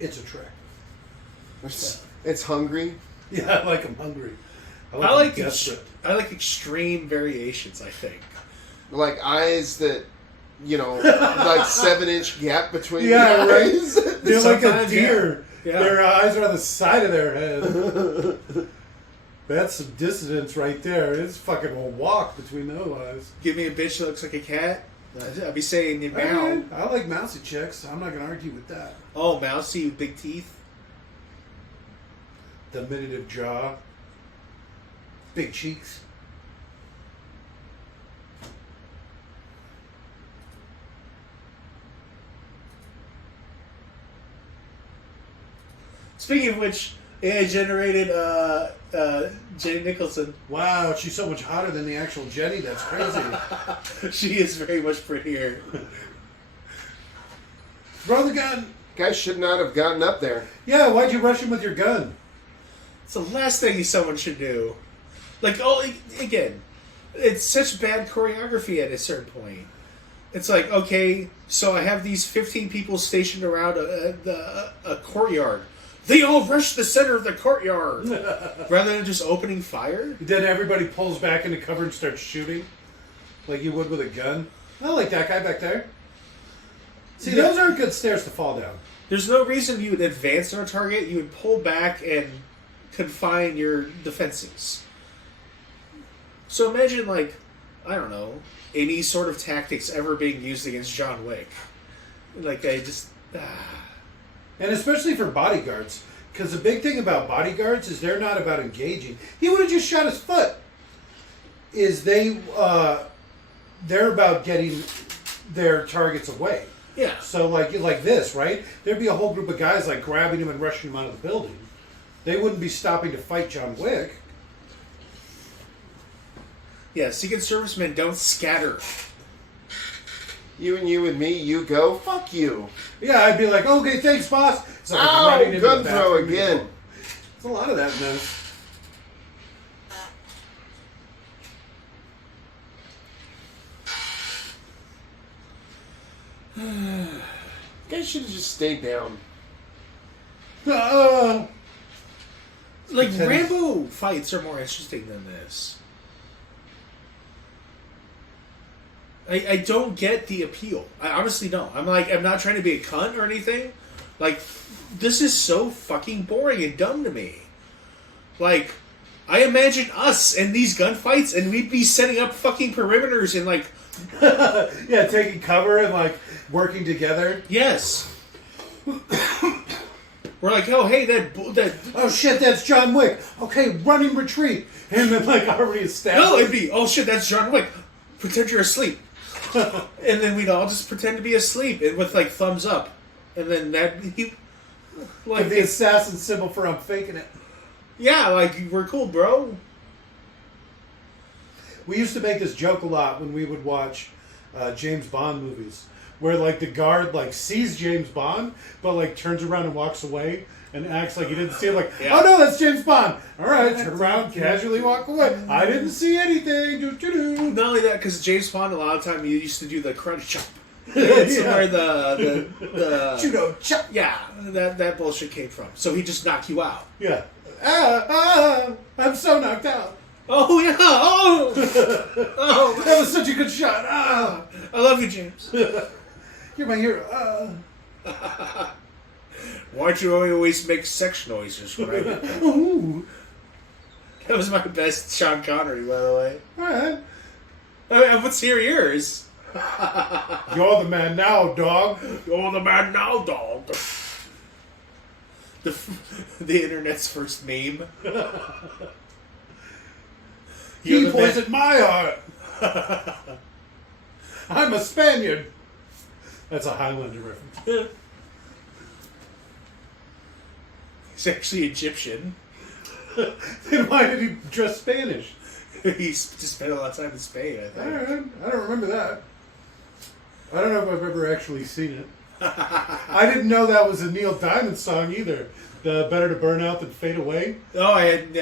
It's attractive. It's hungry. Yeah, I like him hungry. I him like desperate. extreme variations, I think. Like eyes that, like 7-inch gap between Yeah, the right. eyes. They're like a Sometimes, deer. yeah. Their eyes are on the side of their head. That's some dissonance right there. It's fucking a walk between those eyes. Give me a bitch that looks like a cat. I'd be saying, meow. Alright, I like mousy chicks. I'm not going to argue with that. Oh, mousy with big teeth. Diminutive jaw. Big cheeks. Speaking of which, AI generated Jenny Nicholson. Wow, she's so much hotter than the actual Jenny. That's crazy. She is very much prettier. Throw the gun. Guy should not have gotten up there. Yeah, why'd you rush him with your gun? It's the last thing someone should do. Like, again, it's such bad choreography at a certain point. It's like, okay, so I have these 15 people stationed around a courtyard. They all rush the center of the courtyard rather than just opening fire. Then everybody pulls back into cover and starts shooting, like you would with a gun. I like that guy back there. See, those aren't good stairs to fall down. There's no reason you would advance on a target. You would pull back and confine your defenses. So imagine, like, I don't know, any sort of tactics ever being used against John Wick. Like, I just... And especially for bodyguards, because the big thing about bodyguards is they're not about engaging. He would have just shot his foot. They're about getting their targets away. Yeah. So like this, right? There'd be a whole group of guys like grabbing him and rushing him out of the building. They wouldn't be stopping to fight John Wick. Yeah, Secret Servicemen don't scatter. You and me, you go, fuck you. Yeah, I'd be like, okay, thanks, boss. So Ow, running into gun the throw bathroom again. and- There's a lot of that in this. Guys should have just stayed down. Like, Because- Rambo fights are more interesting than this. I don't get the appeal. I honestly don't. I'm not trying to be a cunt or anything. Like, this is so fucking boring and dumb to me. Like, I imagine us in these gunfights and we'd be setting up fucking perimeters and like... Yeah, taking cover and like working together. Yes. We're like, oh, hey, that... Oh shit, that's John Wick. Okay, running retreat. And then like already established. No, it'd be, oh shit, that's John Wick. Pretend you're asleep. And then we'd all just pretend to be asleep and with like thumbs up. And then like the assassin symbol for I'm faking it. Yeah, like, we're cool, bro. We used to make this joke a lot when we would watch James Bond movies, where like the guard like sees James Bond, but like turns around and walks away and acts like he didn't see it. Like, Yeah. oh no, that's James Bond. All right, turn around, casually walk away. I didn't see anything. Doo-doo-doo. Not only that, because James Bond a lot of time you used to do the karate chop. It's Yeah. where the Judo chop. yeah, that bullshit came from. So he just knocked you out. Yeah. I'm so knocked out. Oh yeah! Oh, oh! That was such a good shot. I love you, James. You're my hero. Why'd you always make sex noises, right? Ooh. That was my best Sean Connery, by the way. All right. What's your ears? You're the man now, dog. You're the man now, dog. The internet's first meme. He poisoned my heart. I'm a Spaniard. That's a Highlander reference. He's actually Egyptian. Then why did he dress Spanish? He's just spent a lot of time in Spain, I All think. right. I don't remember that. I don't know if I've ever actually seen it. I didn't know that was a Neil Diamond song either. The Better to Burn Out Than Fade Away. Oh, I did.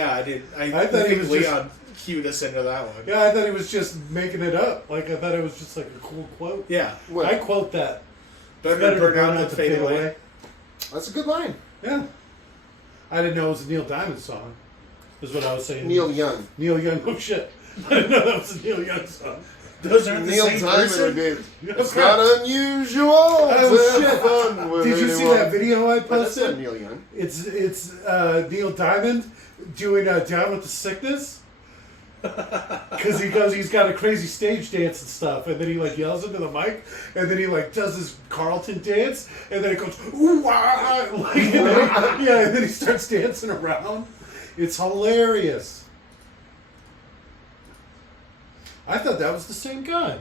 I thought he think was Leon cued us into that one. Yeah, I thought he was just making it up. Like, I thought it was just like a cool quote. Yeah. What? I quote that. Better to burn out than fade away. That's a good line. Yeah. I didn't know it was a Neil Diamond song. Is what I was saying. Neil Young. Neil Young. Oh, shit. I didn't know that was a Neil Young song. Those aren't the Neil same Diamond person? did. It's crap. not unusual Oh, to have shit. fun with Did you see anyone. that video I But that's not posted? Neil Young. It's Neil Diamond doing Down with the Sickness. Because he's got a crazy stage dance and stuff, and then he like yells into the mic, and then he like does this Carlton dance, and then it goes ooh ah, like, yeah, and then he starts dancing around. It's hilarious. I thought that was the same guy.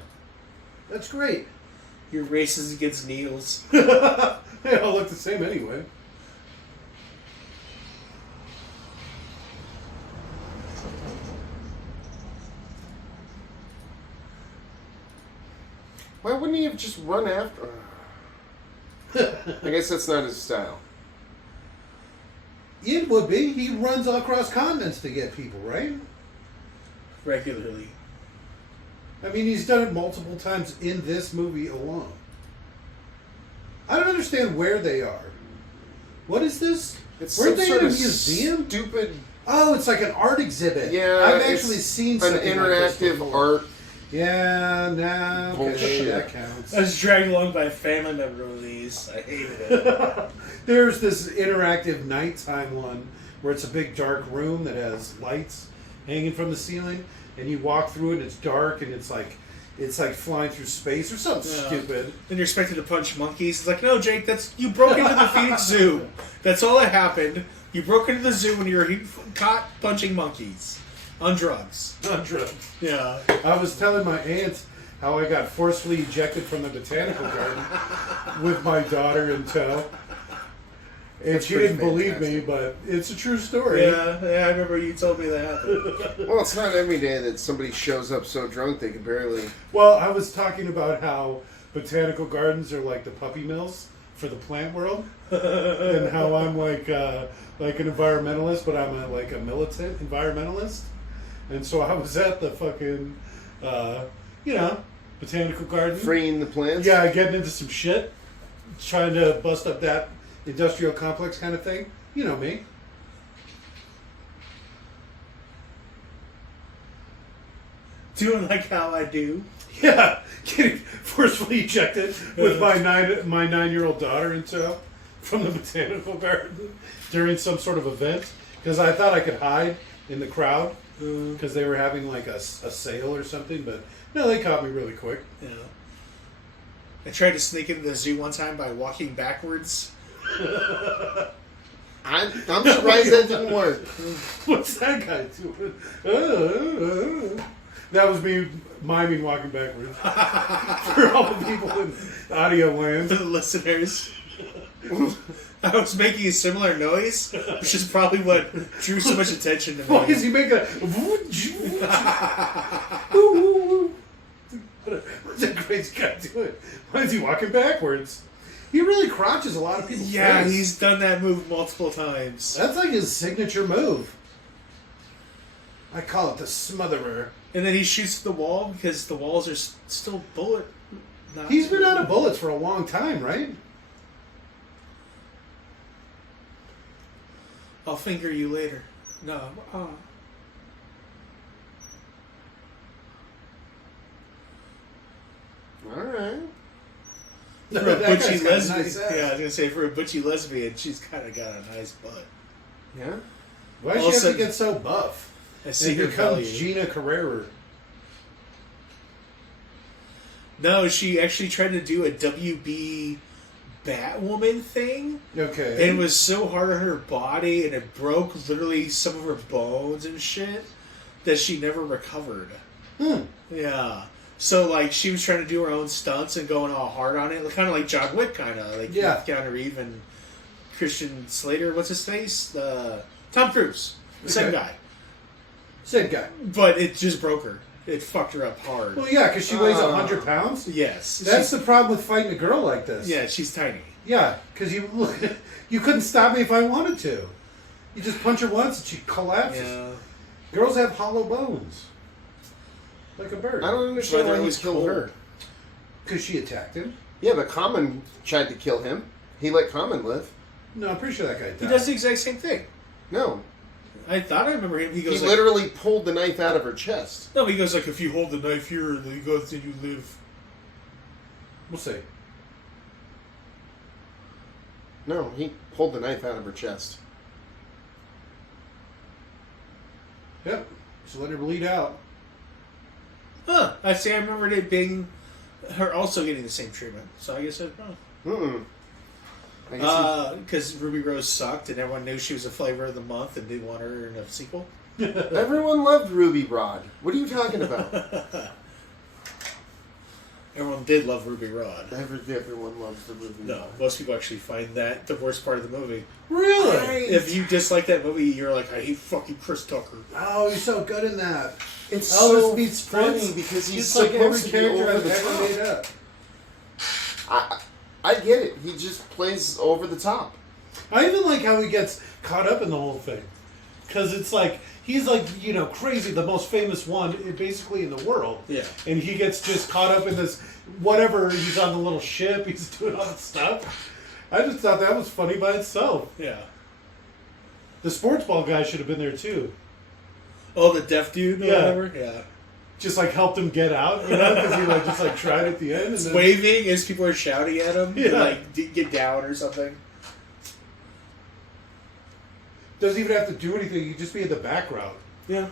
That's great. You're racist against Neils. They all look the same anyway. Why wouldn't he have just run after? I guess that's not his style. It would be. He runs all across continents to get people, right? Regularly. I mean, he's done it multiple times in this movie alone. I don't understand where they are. What is this? It's Weren't some they sort in a of museum? stupid. Oh, it's like an art exhibit. Yeah, I've it's actually seen an something like this interactive before. art. Yeah, nah, okay, Bullshit. that counts. I was dragged along by a family member with these. I hated it. There's this interactive nighttime one where it's a big dark room that has lights hanging from the ceiling, and you walk through it and it's dark and it's like flying through space or something Yeah. stupid. Then you're expected to punch monkeys. It's like, no, Jake, you broke into the Phoenix Zoo. That's all that happened. You broke into the zoo and you're caught punching monkeys on drugs. On drugs. Yeah. I was telling my aunt how I got forcefully ejected from the botanical garden with my daughter in tow. And That's she pretty didn't believe me, fantastic. but it's a true story. Yeah, I remember you told me that happened. Well, it's not every day that somebody shows up so drunk they can barely. Well, I was talking about how botanical gardens are like the puppy mills for the plant world, and how I'm like an environmentalist, but I'm like a militant environmentalist. And so I was at the fucking, botanical garden. Freeing the plants? Yeah, getting into some shit, trying to bust up that industrial complex kind of thing. You know me. Doing like how I do. Yeah, getting forcefully ejected with my 9-year-old daughter in tow from the botanical garden during some sort of event because I thought I could hide in the crowd because they were having like a sale or something, but no, they caught me really quick. Yeah. I tried to sneak into the zoo one time by walking backwards. I'm surprised that didn't work. What's that guy doing? That was me miming walking backwards for all the people in audio For land. the listeners. I was making a similar noise, which is probably what drew so much attention to Why is me. he making a... What's that crazy guy doing? Why is he walking backwards? He really crotches a lot of people's Yeah, face. he's done that move multiple times. That's like his signature move. I call it the smotherer. And then he shoots the wall because the walls are still bullet. He's been out of bullets for a long time, right? I'll finger you later. No. Oh. All right. For a That guy's butchy got a lesbian. nice ass. Yeah, I was gonna say for a butchy lesbian, she's kind of got a nice butt. Yeah. Why does she Also- have to get so buff? I see And her become belly. Gina Carrera. No, she actually tried to do a WB Batwoman thing. Okay. And it was so hard on her body, and it broke literally some of her bones and shit that she never recovered. Yeah. So, like, she was trying to do her own stunts and going all hard on it. Kind of like John Wick, kind of. Like, Yeah. Keanu Reeves and Christian Slater. What's his face? Tom Cruise. Same Okay. guy. Same guy. But it just broke her. It fucked her up hard. Well, yeah, because she weighs 100 pounds. Yes. That's the problem with fighting a girl like this. Yeah, she's tiny. Yeah, because you couldn't stop me if I wanted to. You just punch her once and she collapses. Yeah. Girls have hollow bones. Like a bird. I don't understand Brother why he was killed cool. her. Because she attacked him. Yeah, but Common tried to kill him. He let Common live. No, I'm pretty sure that guy died. He does the exact same thing. No. I thought I remember him. He He goes like, literally pulled the knife out of her chest. no, he goes like, if you hold the knife here, then he goes, then you live. We'll see. No, he pulled the knife out of her chest. Yep. Just let her bleed out. Huh. I see. I remembered it being her also getting the same treatment. So I guess I Mm-mm. I guess because Ruby Rose sucked, and everyone knew she was a flavor of the month, and didn't want her in a sequel. everyone loved Ruby Rod. What are you talking about? Everyone did love Ruby Rod. Everyone loves the Ruby No, Rod. most people actually find that the worst part of the movie. Really? If you dislike that movie, you're like, I hate fucking Chris Tucker. Oh, he's so good in that. It's Elvis so beats funny Prince. because he's It's like supposed every to be character over I've the ever top. made up. I get it. He just plays over the top. I even like how he gets caught up in the whole thing. Because it's like, he's like, crazy, the most famous one basically in the world. Yeah. And he gets just caught up in this, whatever, he's on the little ship, he's doing all that stuff. I just thought that was funny by itself. Yeah. The sports ball guy should have been there too. Oh, the deaf dude or Yeah. whatever? Yeah. Just like helped him get out, because he like just like tried at the end. And then, Waving as people are shouting at him to Yeah. like get down or something. doesn't even have to do anything, he can just be in the background. Yeah.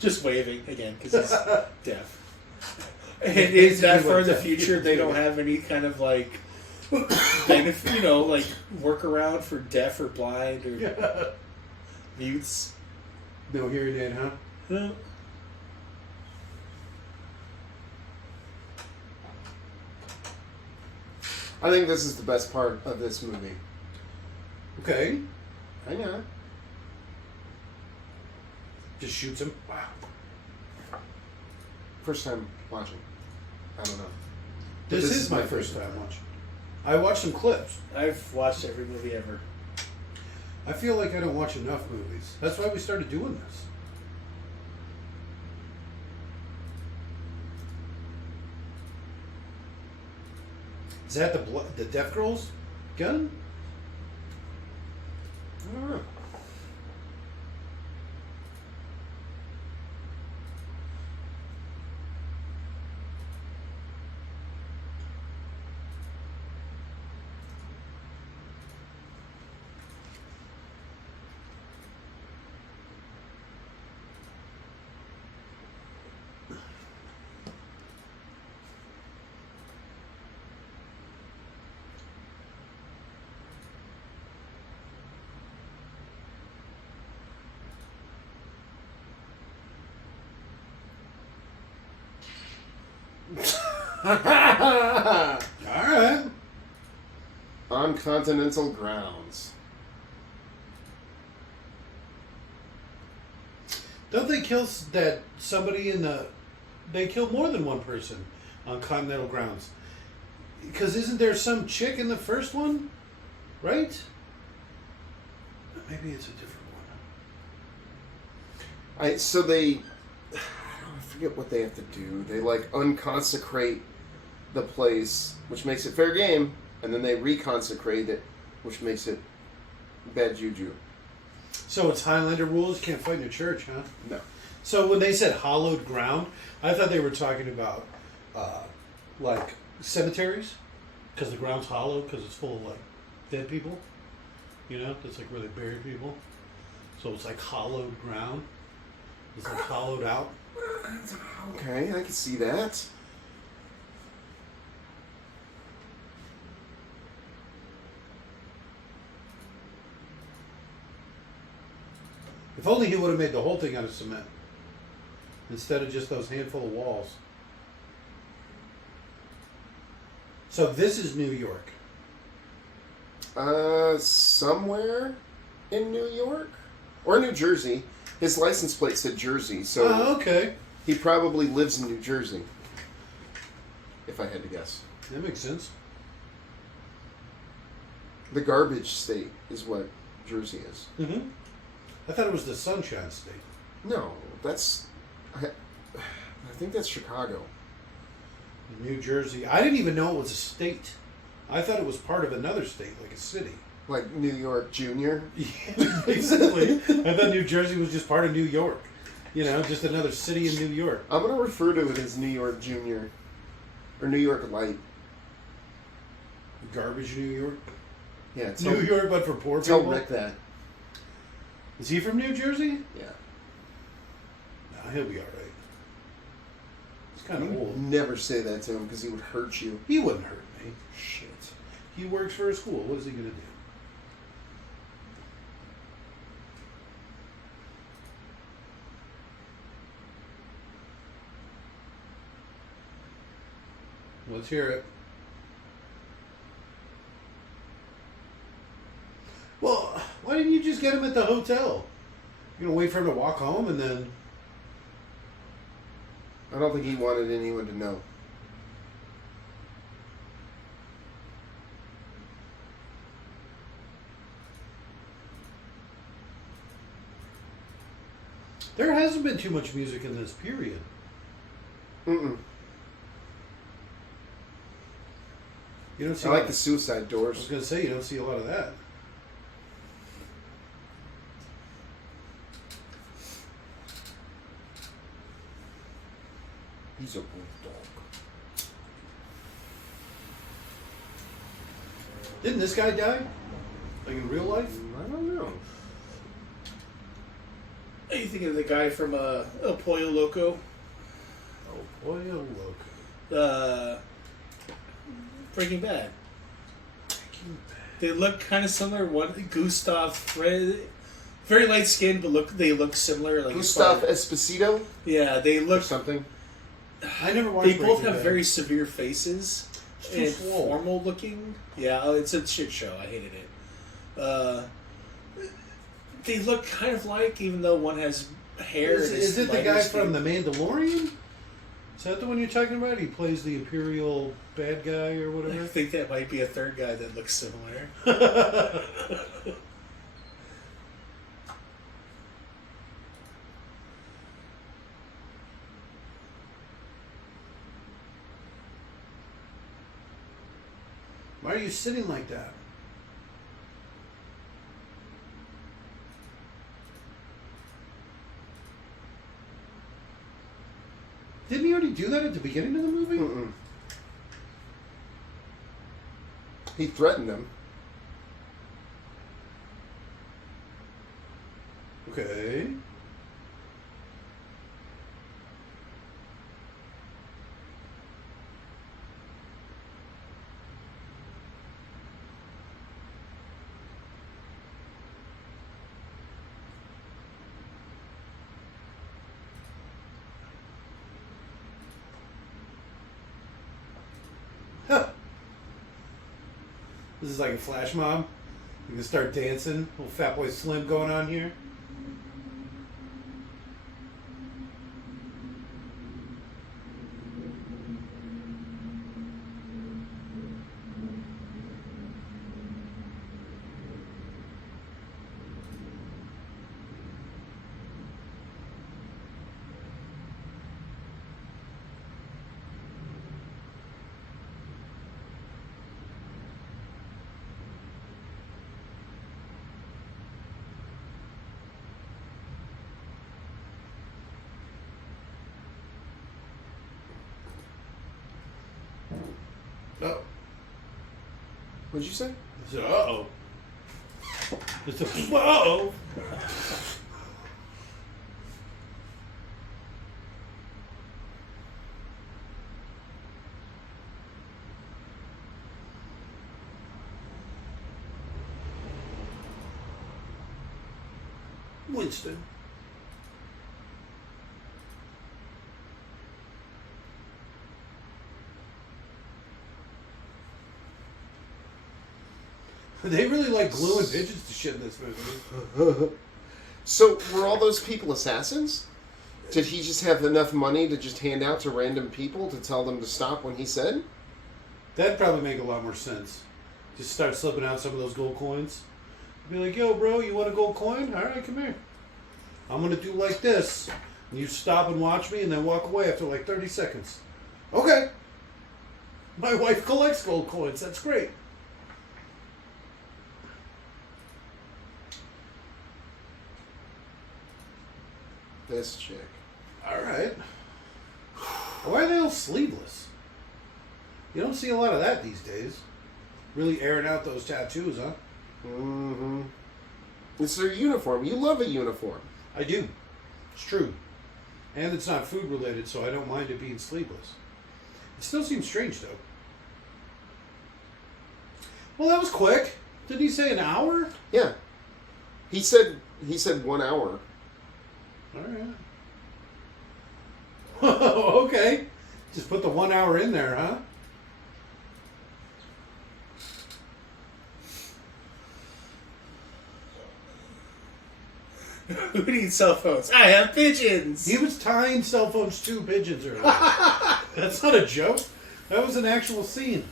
Just waving again because he's deaf. And Yeah, is that basically far what in the deaf future people they do. don't have any kind of like benefit, like workaround for deaf or blind or Yeah. mutes? No hearing aid, huh? No. I think this is the best part of this movie. Okay. I know. Just shoots him. Wow. First time watching. I don't know. This, This is is my my first favorite. time watching. I watched some clips. I've watched every movie ever. I feel like I don't watch enough movies. That's why we started doing this. Is that the Deaf Girl's gun? I don't know. All right. On continental grounds. Don't they kill that somebody in the they kill more than one person on Continental grounds. Because isn't there some chick in the first one? Right? Maybe it's a different one. So they, I forget what they have to do. They like unconsecrate the place, which makes it fair game, and then they reconsecrate it, which makes it bad juju. So it's Highlander rules. You can't fight in a church, huh? No. So when they said hallowed ground, I thought they were talking about like cemeteries, because the ground's hollow because it's full of like dead people. You know, that's like where they bury people. So it's like hollowed ground. It's like hollowed out. Okay, I can see that. If only he would have made the whole thing out of cement instead of just those handful of walls. So this is New York. Somewhere in New York or New Jersey. His license plate said Jersey, so okay. he probably lives in New Jersey. If I had to guess, That makes sense. the garbage state is what Jersey is. Mm-hmm. I thought it was the Sunshine State. No, that's. I think that's Chicago. New Jersey. I didn't even know it was a state. I thought it was part of another state, like a city. Like New York Junior. Yeah, basically. I thought New Jersey was just part of New York. You know, just another city in New York. I'm going to refer to it as New York Junior. Or New York Light. Garbage New York. Yeah, New York, but for poor tell people. Rick that. Is he from New Jersey? Yeah. No, he'll be all right. He's kind of You old. never say that to him because he would hurt you. He wouldn't hurt me. Shit. He works for a school. What is he going to do? Let's hear it. Well, why didn't you just get him at the hotel? You're going to wait for him to walk home and then... I don't think he wanted anyone to know. There hasn't been too much music in this period. Mm-mm. You don't see I a like lot- the Suicide I was Doors. going to say, you don't see a lot of that. He's a bulldog. Didn't this guy die? Like in real life? I don't know. Are you thinking of the guy from El Pollo Loco? Oh, boy, oh, loco. Breaking Bad. They look kind of similar. One Gustav, very light skinned, but they look similar. Like Gustav Esposito yeah, they or look. something. I never watched They both Breaking have Bad. very severe faces too and swole. formal looking. Yeah, it's a shit show. I hated it. They look kind of like, even though one has hair. Is it the lighter guy skin. from The Mandalorian? Is that the one you're talking about? He plays the Imperial bad guy or I whatever? think that might be a third guy that looks similar. Why are you sitting like that? Didn't he already do that at the beginning of the movie? Mm-mm. He threatened him. Okay. Huh. This is like a flash mob. You can start dancing. Little Fat Boy Slim going on here. What'd you say? I said, uh-oh. It's a, uh-oh. Winston. They really like gluing pigeons to shit in this movie. So, were all those people assassins? Did he just have enough money to just hand out to random people to tell them to stop when he said? That'd probably make a lot more sense. Just start slipping out some of those gold coins. Be like, yo, bro, you want a gold coin? All right, come here. I'm going to do like this. And you stop and watch me and then walk away after like 30 seconds. Okay. My wife collects gold coins. That's great. This chick. All right. Why are they all sleeveless? You don't see a lot of that these days. Really airing out those tattoos, huh? Mm-hmm. It's their uniform. You love a uniform. I do. It's true. And it's not food related, so I don't mind it being sleeveless. It still seems strange, though. Well, that was quick. Didn't he say an hour? Yeah. He said 1 hour. All right. Okay. Just put the 1 hour in there, huh? Who needs cell phones? I have pigeons! He was tying cell phones to pigeons earlier. That's not a joke. That was an actual scene.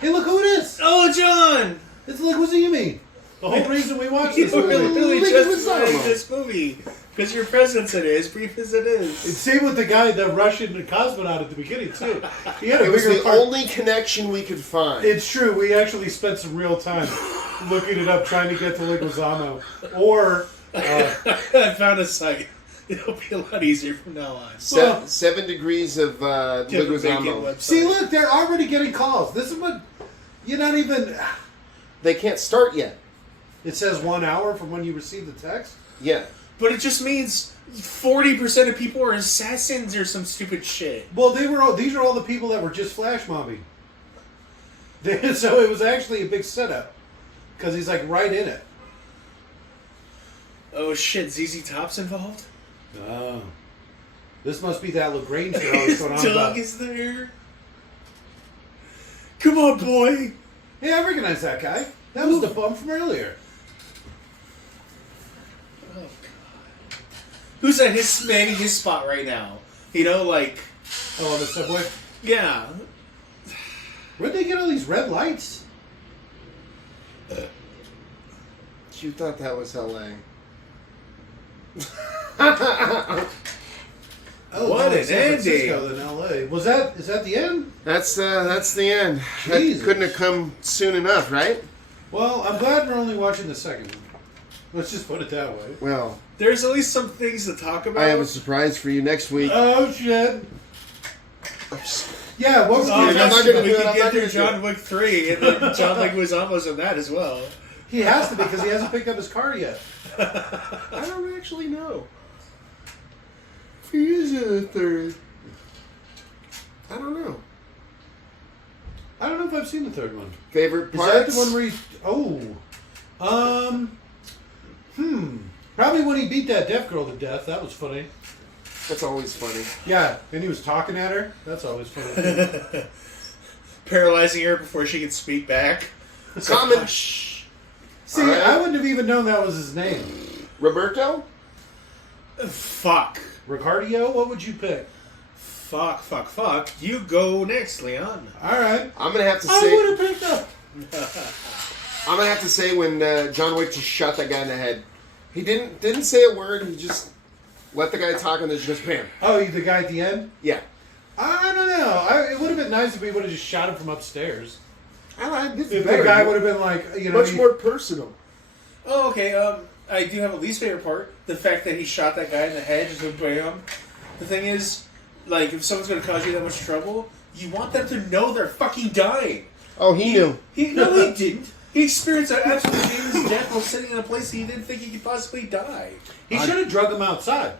Hey, look who it is! Oh, John! It's Leguizamo. The whole reason we watched this You movie. really Look at just Leguizamo. like this movie. Because your presence in it, as brief as it is. Same with the guy, the Russian cosmonaut at the beginning, too. He had a It was bigger the part. only connection we could find. It's true. We actually spent some real time looking it up, trying to get to Leguizamo. Or, I found a site. It'll be a lot easier from now on. Well- 7 degrees of Leguizamo. see, look, they're already getting calls. This is what, you're not even, They can't start yet. it says 1 hour from when you received the text. Yeah. But it just means 40% of people are assassins or some stupid shit. Well, these are all the people that were just flash mobbing. So it was actually a big setup. Because he's like right in it. Oh shit, ZZ Top's involved? Oh. This must be that LaGrange show I was His going on dog about. is there. Come on, boy. Hey, I recognize that guy. That was the bum from earlier. Oh god. Who's at his manning his spot right now? You know, like, Oh, on the subway? yeah. Where'd they get all these red lights? You thought that was LA. Oh, What no, an San Francisco ending. than LA. Is that the end? That's the end. Jesus. That couldn't have come soon enough, right? Well, I'm glad we're only watching the second one. Let's just put it that way. Well, There's at least some things to talk about. I have a surprise for you next week. Oh, shit. Yeah, what was Oh, I'm the not yes, gonna we do it, could I'm get not through gonna do John Wick 3, and then John Leguizamo's in that as well. He has to because he hasn't picked up his car yet. I don't actually know. If he is in the third. I don't know. I don't know if I've seen the third one. Favorite Is parts? that the one where he... Probably when he beat that deaf girl to death. That was funny. That's always funny. Yeah, and he was talking at her. That's always funny. Paralyzing her before she can speak back. Common. Shh. See, Alright. I wouldn't have even known that was his name. Roberto? Fuck. Ricardio, what would you pick? Fuck. You go next, Leon. All right. I'm gonna have to I say. would have picked up. I'm gonna have to say when John Wick just shot that guy in the head. He didn't say a word. He just let the guy talk and then just bam. Oh, you the guy at the end? Yeah. I don't know. It would have been nice if we would have just shot him from upstairs. I like this. If the guy would have been like, much more personal. Oh, okay. I do have a least favorite part. The fact that he shot that guy in the head, just went bam. The thing is, like, if someone's going to cause you that much trouble, you want them to know they're fucking dying. Oh, he knew. No, he didn't. He experienced an absolute demons death while sitting in a place he didn't think he could possibly die. He should have drug him outside.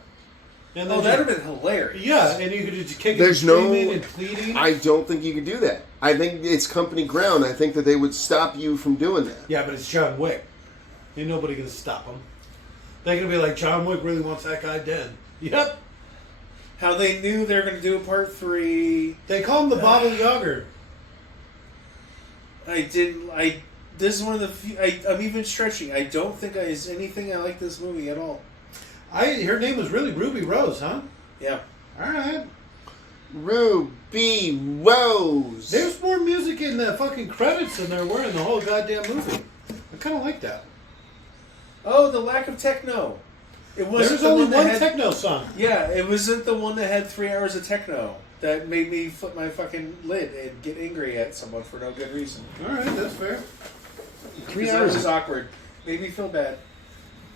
And Oh, that would have been hilarious. Yeah, and you could just kick him There's screaming no. and pleading. I don't think you could do that. I think it's company ground. I think that they would stop you from doing that. Yeah, but it's John Wick. Ain't nobody gonna stop him. They're gonna be like, John Wick really wants that guy dead. Yep. How they knew they were going to do a part 3. They call him the Baba Yaga. This is one of the few, I'm even stretching. I don't think there's anything I like this movie at all. Her name was really Ruby Rose, huh? Yeah. Alright. Ruby Rose. There's more music in the fucking credits than there were in the whole goddamn movie. I kind of like that. Oh, the lack of techno. It wasn't There's only one that had, techno song. Yeah, it wasn't the one that had 3 hours of techno that made me flip my fucking lid and get angry at someone for no good reason. Alright, that's fair. 3 That hours was of awkward. Made me feel bad.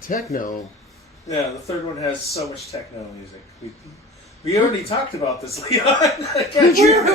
techno. Yeah, the third one has so much techno music. We already talked about this, Leon.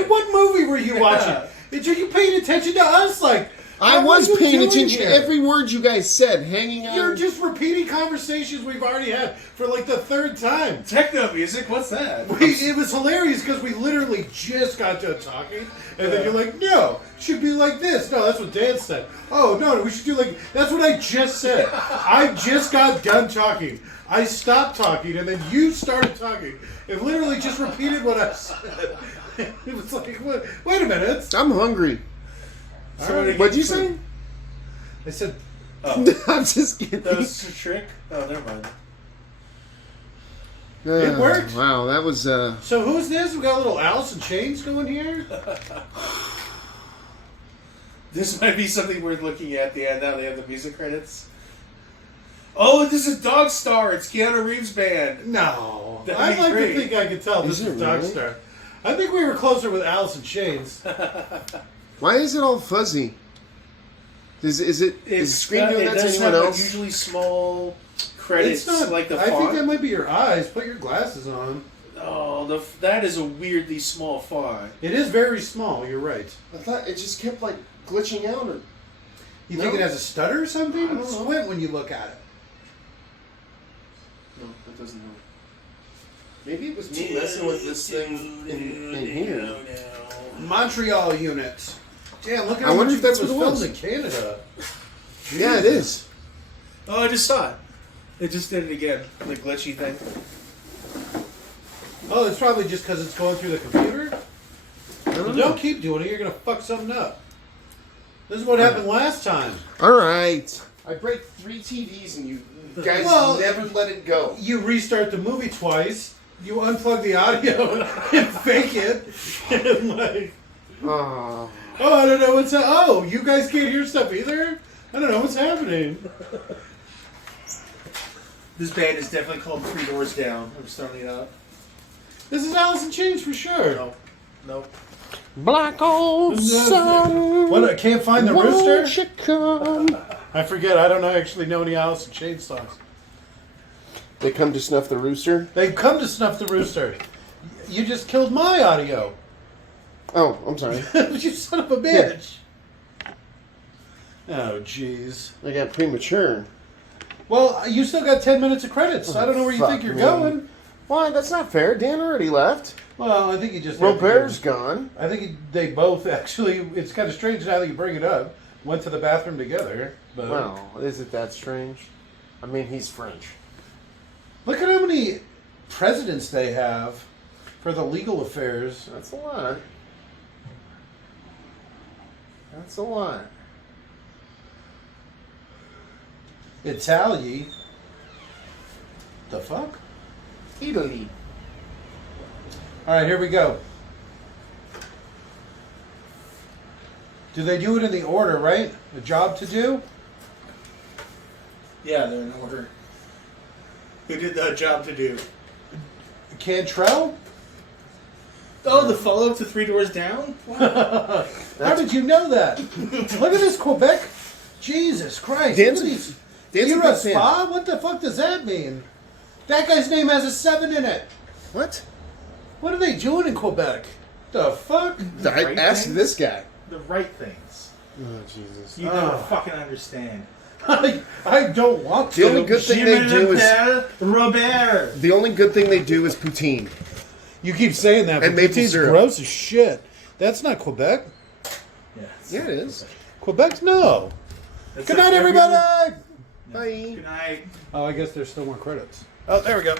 What movie were you watching? Did you paying attention to us? Like, I what was are you paying doing attention to here? every word you guys said, hanging on. You're just repeating conversations we've already had for like the third time. Techno music? What's that? It was hilarious because we literally just got done talking, and then you're like, "No, it should be like this." No, that's what Dan said. Oh no, we should do like that's what I just said. I just got done talking. I stopped talking, and then you started talking, and literally just repeated what I said. It was like, wait a minute. I'm hungry. Somebody What'd you get say? food. I said, Oh, I'm just kidding. that was a trick? Oh, never mind. It worked. Wow, that was. so who's this? We got a little Alice in Chains going here. This might be something worth looking at the end. Now they have the music credits. Oh, this is Dog Star. It's Keanu Reeves' band. No, That'd I'd be like great. to think I could tell this Is is it really? Dogstar. I think we were closer with Alice in Chains. Why is it all fuzzy? Is Screen doing that to does anyone have else? usually small credits, It's not like the I font. think that might be your eyes. Put your glasses on. Oh, that is a weirdly small font. It is very small. You're right. I thought it just kept like glitching out. Or You No. think it has a stutter or something? I don't know. Squint when you look at it. no, that doesn't help. Maybe it was me messing with this thing in here. Montreal unit. Damn, look at I how wonder much if that's was what it was. filmed in Canada. Yeah, it is. Oh, I just saw it. It just did it again. The glitchy thing. Oh, it's probably just because it's going through the computer. I don't Well, know. don't keep doing it. You're gonna fuck something up. This is what happened last time. All right. I break 3 TVs and you guys Well, never let it go. You restart the movie twice. You unplug the audio and fake it. And like, Oh. oh, I don't know what's. Oh, you guys can't hear stuff either. I don't know what's happening. This band is definitely called 3 Doors Down. I'm just throwing it out. This is Alice in Chains for sure. No. Nope. Black old sun. What? I can't find the won't rooster. you come? I forget. I don't actually know any Alice in Chains songs. They come to snuff the rooster. They've come to snuff the rooster. You just killed my audio. Oh, I'm sorry. You son of a bitch. Oh, jeez. I got premature. Well, you still got 10 minutes of credits. I don't know where you Fuck think you're me. going. Why? That's not fair. Dan already left. Well, I think you just... Robert's gone. I think they both actually... It's kind of strange now that you bring it up. Went to the bathroom together. But Well, is it that strange? I mean, he's French. look at how many presidents they have for the legal affairs. That's a lot. That's a lot. Italy. The fuck? Italy. All right, here we go. Do they do it in the order, right? The job to do? Yeah, they're in order. Who did that job to do? Cantrell? Oh, the follow-up to 3 Doors Down? How did you know that? Look at this, Quebec. Jesus Christ. Dan's Look at a- these. Dan's a You're big a fan. spa? What the fuck does that mean? That guy's name has a 7 in it. What? What are they doing in Quebec? The fuck? I Right asked thing? this guy. the right things. Oh, Jesus. You don't fucking understand. I don't want to. The only good thing they do is Robert. the only good thing they do is poutine. You keep saying that, but And maple poutine's syrup. gross as shit. That's not Quebec. Yeah, it is. Quebec's no. That's Good like night, every- everybody. Bye. Good night. Oh, I guess there's still more credits. Oh, there we go.